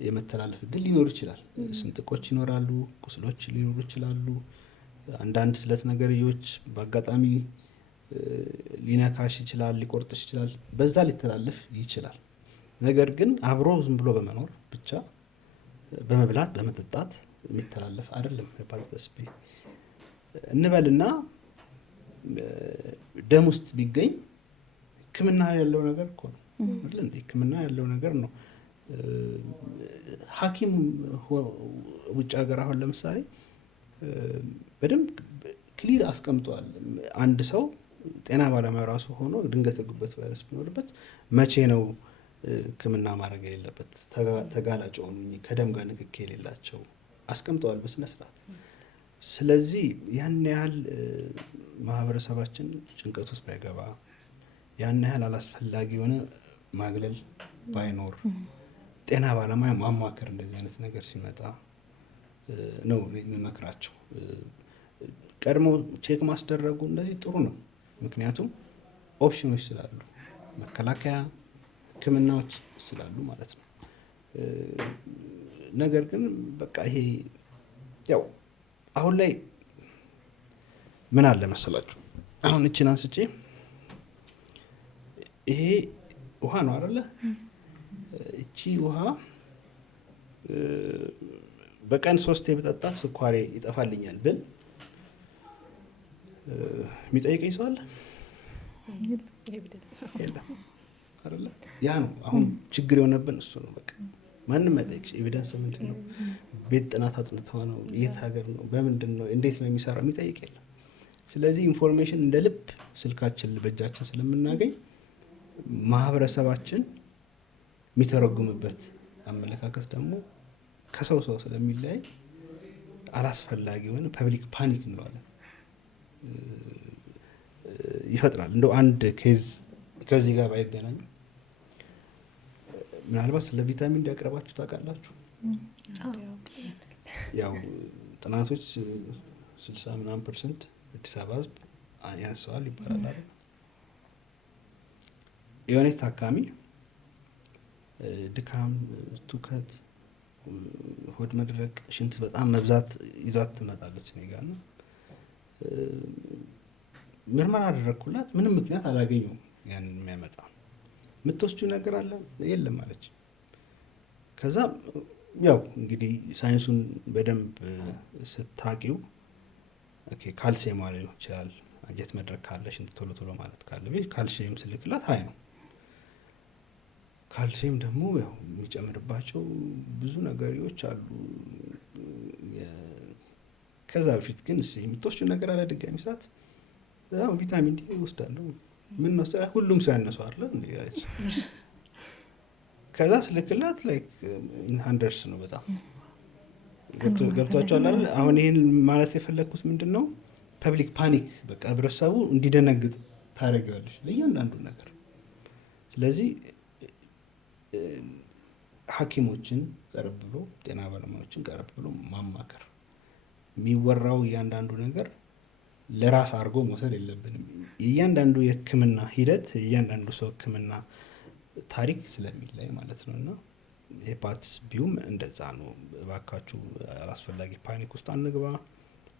የመተላለፍ እድል ሊኖር ይችላል። ስንጥቆች ይኖራሉ፣ ቁስሎች ሊኖሩ ይችላሉ። አንዳንድ ስለት ነገርዮች በአጋጣሚ ሊነካሽ ይችላል፣ ሊቆርጥሽ ይችላል። በዛ ሊተላለፍ ይችላል። ነገር ግን አብሮ ዝም ብሎ በመኖር ብቻ በመብላት በመጠጣት የሚተላለፍ አይደለም። ሄፓታይተስ ቢ እንበልና ደም ውስጥ ቢገኝ ሕክምና ያለው ነገር እኮ ነው አይደል? ሕክምና ያለው ነገር ነው። ሐኪም ውጭ ሀገር አሁን ለምሳሌ በደንብ ክሊር አስቀምጧል። አንድ ሰው ጤና ባለሙያ ራሱ ሆኖ ድንገት የጉበት ቫይረስ ቢኖርበት መቼ ነው ሕክምና ማድረግ የሌለበት? ተጋላጭ ሆኑ ከደም ጋር ንክኪ የሌላቸው አስቀምጠዋል በስነ ስርዓት። ስለዚህ ያን ያህል ማህበረሰባችን ጭንቀት ውስጥ ባይገባ፣ ያን ያህል አላስፈላጊ የሆነ ማግለል ባይኖር፣ ጤና ባለሙያ ማማከር እንደዚህ አይነት ነገር ሲመጣ ነው የሚመክራቸው። ቀድሞ ቼክ ማስደረጉ እንደዚህ ጥሩ ነው። ምክንያቱም ኦፕሽኖች ስላሉ፣ መከላከያ ሕክምናዎች ስላሉ ማለት ነው። ነገር ግን በቃ ይሄ ያው አሁን ላይ ምን አለ መሰላችሁ፣ አሁን እችን አንስቼ ይሄ ውሃ ነው አይደለ? እቺ ውሃ በቀን 3 ብጠጣ ስኳሬ ይጠፋልኛል ብል የሚጠይቀኝ ሰው አለ? የለም አይደለ? ያ ነው አሁን ችግር የሆነብን እሱ ነው። በቃ ማንም አይጠይቅሽ። ኤቪደንስ ምንድን ነው? ቤት ጥናት አጥንተው ነው? የት ሀገር ነው? በምንድን ነው? እንዴት ነው የሚሰራው? የሚጠይቅ የለም። ስለዚህ ኢንፎርሜሽን እንደ ልብ ስልካችን በእጃችን ስለምናገኝ ማህበረሰባችን የሚተረጉምበት አመለካከት ደግሞ ከሰው ሰው ስለሚለያይ አላስፈላጊ የሆነ ፐብሊክ ፓኒክ እንለዋለን ይፈጥራል። እንደው አንድ ኬዝ ከዚህ ጋር ባይገናኙ ምናልባት ስለ ቪታሚን እንዲያቀርባችሁ ታውቃላችሁ? ያው ጥናቶች 60% አዲስ አበባ ህዝብ ያንሰዋል ይባላል አይደል? የሆነች ታካሚ ድካም፣ ትውከት፣ ሆድ መድረቅ፣ ሽንት በጣም መብዛት ይዟት ትመጣለች እኔ ጋር ነው። ምርመራ አደረግኩላት፣ ምንም ምክንያት አላገኘሁም ያንን የሚያመጣ። የምትወስጂው ነገር አለ? የለም አለች። ከዛ ያው እንግዲህ ሳይንሱን በደንብ ስታቂው ካልሲየም ማለት ይችላል፣ አንጀት መድረክ ካለ ሽንት ቶሎ ቶሎ ማለት ካለብሽ ካልሲየም ስልክላት ሀይ ነው። ካልሲየም ደግሞ ያው የሚጨምርባቸው ብዙ ነገሮች አሉ። ከዛ በፊት ግን የምትወስጂው ነገር አለ ድጋሚ ሰዓት ያው ቪታሚን ዲ እወስዳለሁ። ምን ነው ሁሉም ሰው ያነሰው አይደል እንዴ ያለች። ከዛ ስልክላት ላይክ ኢንሃንደርስ ነው በጣም ገብቷቸዋል አይደል? አሁን ይሄን ማለት የፈለግኩት ምንድነው ፐብሊክ ፓኒክ፣ በቃ ህብረተሰቡ እንዲደነግጥ ታደርጊዋለሽ ለእያንዳንዱ ነገር። ስለዚህ ሐኪሞችን ቀረብ ብሎ ጤና ባለሙያዎችን ቀረብ ብሎ ማማከር፣ የሚወራው እያንዳንዱ ነገር ለራስ አድርጎ መውሰድ የለብንም። እያንዳንዱ የህክምና ሂደት እያንዳንዱ ሰው ህክምና ታሪክ ስለሚለይ ማለት ነው። እና ሄፓታይተስ ቢውም እንደዛ ነው። እባካችሁ አላስፈላጊ ፓኒክ ውስጥ አንግባ።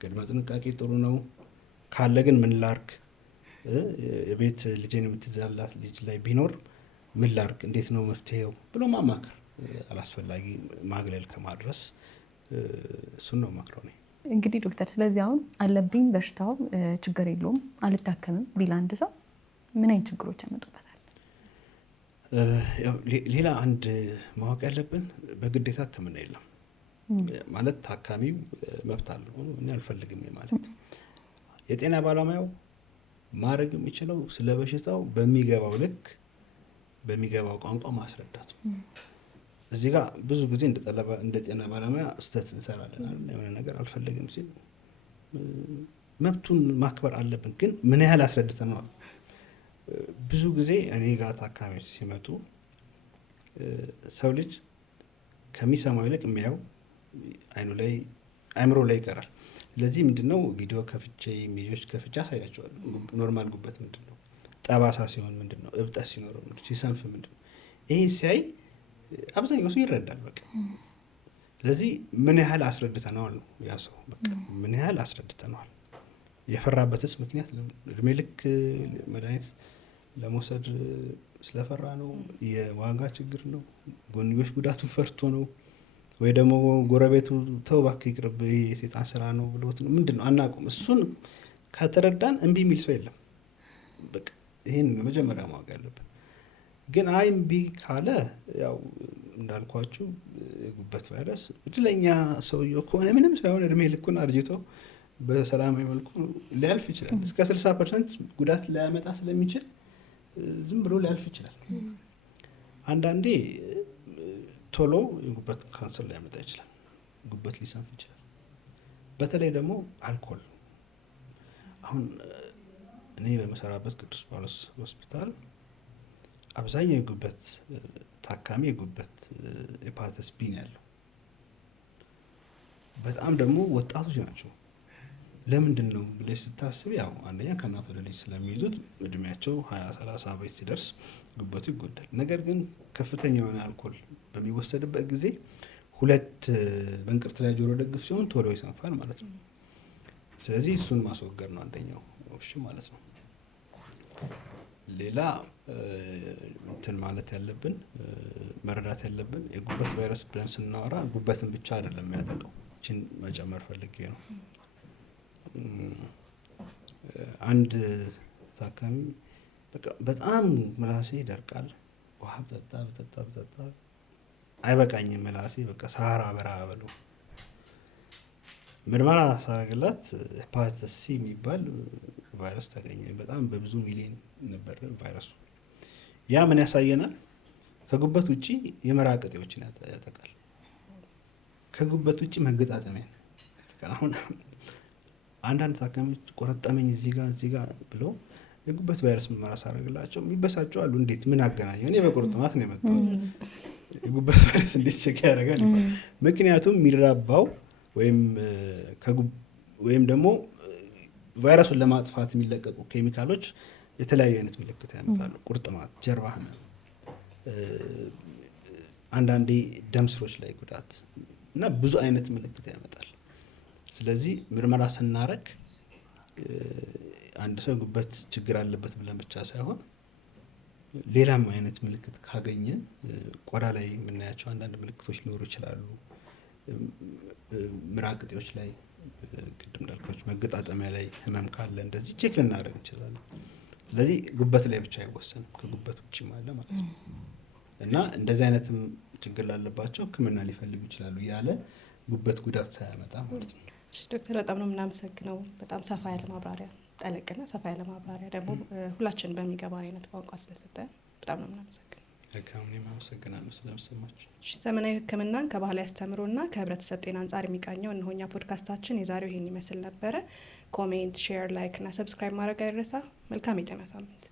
ቅድመ ጥንቃቄ ጥሩ ነው። ካለ ግን ምን ላርግ፣ የቤት ልጄን የምትዛላት ልጅ ላይ ቢኖር ምን ላድርግ፣ እንዴት ነው መፍትሄው ብሎ ማማከር፣ አላስፈላጊ ማግለል ከማድረስ እሱን ነው ማክረው ነው። እንግዲህ ዶክተር ስለዚህ አሁን አለብኝ በሽታው ችግር የለውም አልታከምም ቢል አንድ ሰው ምን አይነት ችግሮች ያመጡበታል? ሌላ አንድ ማወቅ ያለብን በግዴታ ሕክምና የለም ማለት ታካሚው መብት አለው እኔ አልፈልግም ማለት። የጤና ባለሙያው ማድረግ የሚችለው ስለ በሽታው በሚገባው ልክ በሚገባው ቋንቋ ማስረዳት ነው። እዚህ ጋር ብዙ ጊዜ እንደ ጤና ባለሙያ ስህተት እንሰራለን አይደል? የሆነ ነገር አልፈልግም ሲል መብቱን ማክበር አለብን፣ ግን ምን ያህል አስረድተነዋል? ብዙ ጊዜ እኔ ጋር ታካሚዎች ሲመጡ ሰው ልጅ ከሚሰማው ይልቅ የሚያየው አይምሮ ላይ ይቀራል። ስለዚህ ምንድነው ቪዲዮ ከፍቼ ኢሜጆች ከፍቼ አሳያቸዋለሁ። ኖርማል ጉበት ምንድነው፣ ጠባሳ ሲሆን ምንድነው፣ እብጠት ሲኖረው ምንድነው፣ ሲሰንፍ ምንድነው። ይሄ ሲያይ አብዛኛው ሰው ይረዳል በቃ። ስለዚህ ምን ያህል አስረድተነዋል ነው ያ ሰው በቃ ምን ያህል አስረድተነዋል። የፈራበትስ ምክንያት እድሜ ልክ መድኃኒት ለመውሰድ ስለፈራ ነው፣ የዋጋ ችግር ነው፣ ጎንዮሽ ጉዳቱን ፈርቶ ነው፣ ወይ ደግሞ ጎረቤቱ ተው እባክህ ይቅርብ የሴጣን ስራ ነው ብሎት ነው፣ ምንድነው አናውቅም። እሱን ከተረዳን እምቢ የሚል ሰው የለም። በቃ ይሄን መጀመሪያ ማወቅ ያለብን። ግን አይ እምቢ ካለ ያው እንዳልኳችሁ የጉበት ቫይረስ እድለኛ ሰውዬው ከሆነ ምንም ሳይሆን እድሜ ልኩን አርጅቶ በሰላማዊ መልኩ ሊያልፍ ይችላል። እስከ 60% ጉዳት ሊያመጣ ስለሚችል ዝም ብሎ ሊያልፍ ይችላል። አንዳንዴ ቶሎ የጉበት ካንሰር ሊያመጣ ይችላል፣ ጉበት ሊሰንፍ ይችላል። በተለይ ደግሞ አልኮል። አሁን እኔ በመሰራበት ቅዱስ ጳውሎስ ሆስፒታል አብዛኛው የጉበት ታካሚ የጉበት ሄፓታይተስ ቢ ነው ያለው። በጣም ደግሞ ወጣቶች ናቸው። ለምንድን ነው ብለሽ ስታስብ ያው አንደኛ ከእናት ወደ ልጅ ስለሚይዙት እድሜያቸው 20-30 ዓመት ሲደርስ ጉበቱ ይጎዳል። ነገር ግን ከፍተኛ የሆነ አልኮል በሚወሰድበት ጊዜ ሁለት በእንቅርት ላይ ጆሮ ደግፍ ሲሆን ቶሎ ይሰንፋል ማለት ነው። ስለዚህ እሱን ማስወገድ ነው አንደኛው ኦፕሽን ማለት ነው። ሌላ እንትን ማለት ያለብን መረዳት ያለብን የጉበት ቫይረስ ብለን ስናወራ ጉበትን ብቻ አይደለም የሚያጠቃው። እችን መጨመር ፈልጌ ነው። አንድ ታካሚ በጣም ምላሴ ይደርቃል፣ ውሃ ብጠጣ አይበቃኝም ምላሴ በቃ ሳራ በረሃ በለው። ምርመራ ሳረግላት ሄፓታይተስ ሲ የሚባል ቫይረስ ተገኘ። በጣም በብዙ ሚሊዮን ነበር ቫይረሱ። ያ ምን ያሳየናል? ከጉበት ውጪ የመራቅ እጢዎችን ያጠቃል። ከጉበት ውጪ መገጣጠሚያ ያጠቃል። አሁን አንዳንድ ታካሚዎች ቆረጠመኝ እዚህ ጋር ብለው የጉበት ቫይረስ ምርመራ ሳረግላቸው የሚበሳጩ አሉ። እንዴት ምን አገናኘው? እኔ በቁርጥማት ነው የመጣሁት፣ የጉበት ቫይረስ እንዴት ቼክ ያደርጋል? ምክንያቱም የሚራባው ወይም ደግሞ ቫይረሱን ለማጥፋት የሚለቀቁ ኬሚካሎች የተለያዩ አይነት ምልክት ያመጣሉ። ቁርጥማት፣ ጀርባ ህመም፣ አንዳንዴ ደም ስሮች ላይ ጉዳት እና ብዙ አይነት ምልክት ያመጣል። ስለዚህ ምርመራ ስናረግ አንድ ሰው ጉበት ችግር አለበት ብለን ብቻ ሳይሆን ሌላም አይነት ምልክት ካገኘን ቆዳ ላይ የምናያቸው አንዳንድ ምልክቶች ሊኖሩ ይችላሉ። ምራቅ እጢዎች ላይ ቅድም እንዳልኳችሁ መገጣጠሚያ ላይ ህመም ካለ እንደዚህ ቼክ ልናደርግ እንችላለን። ስለዚህ ጉበት ላይ ብቻ አይወሰንም፣ ከጉበት ውጭም አለ ማለት ነው። እና እንደዚህ አይነትም ችግር ላለባቸው ሕክምና ሊፈልጉ ይችላሉ ያለ ጉበት ጉዳት ሳያመጣ ማለት ነው። ዶክተር በጣም ነው የምናመሰግነው። በጣም ሰፋ ያለ ማብራሪያ፣ ጠለቅና ሰፋ ያለ ማብራሪያ ደግሞ ሁላችን በሚገባ አይነት ቋንቋ ስለሰጠን በጣም ነው የምናመሰግነው። እኔም አመሰግናለሁ ስለምሰማችሁ። ዘመናዊ ሕክምናን ከባህላዊ አስተምሮና ከህብረተሰብ ጤና አንጻር የሚቃኘው እነሆኛ ፖድካስታችን የዛሬው ይሄን ይመስል ነበረ። ኮሜንት፣ ሼር፣ ላይክ እና ሰብስክራይብ ማድረግ አይረሳ። መልካም የጤና ሳምንት።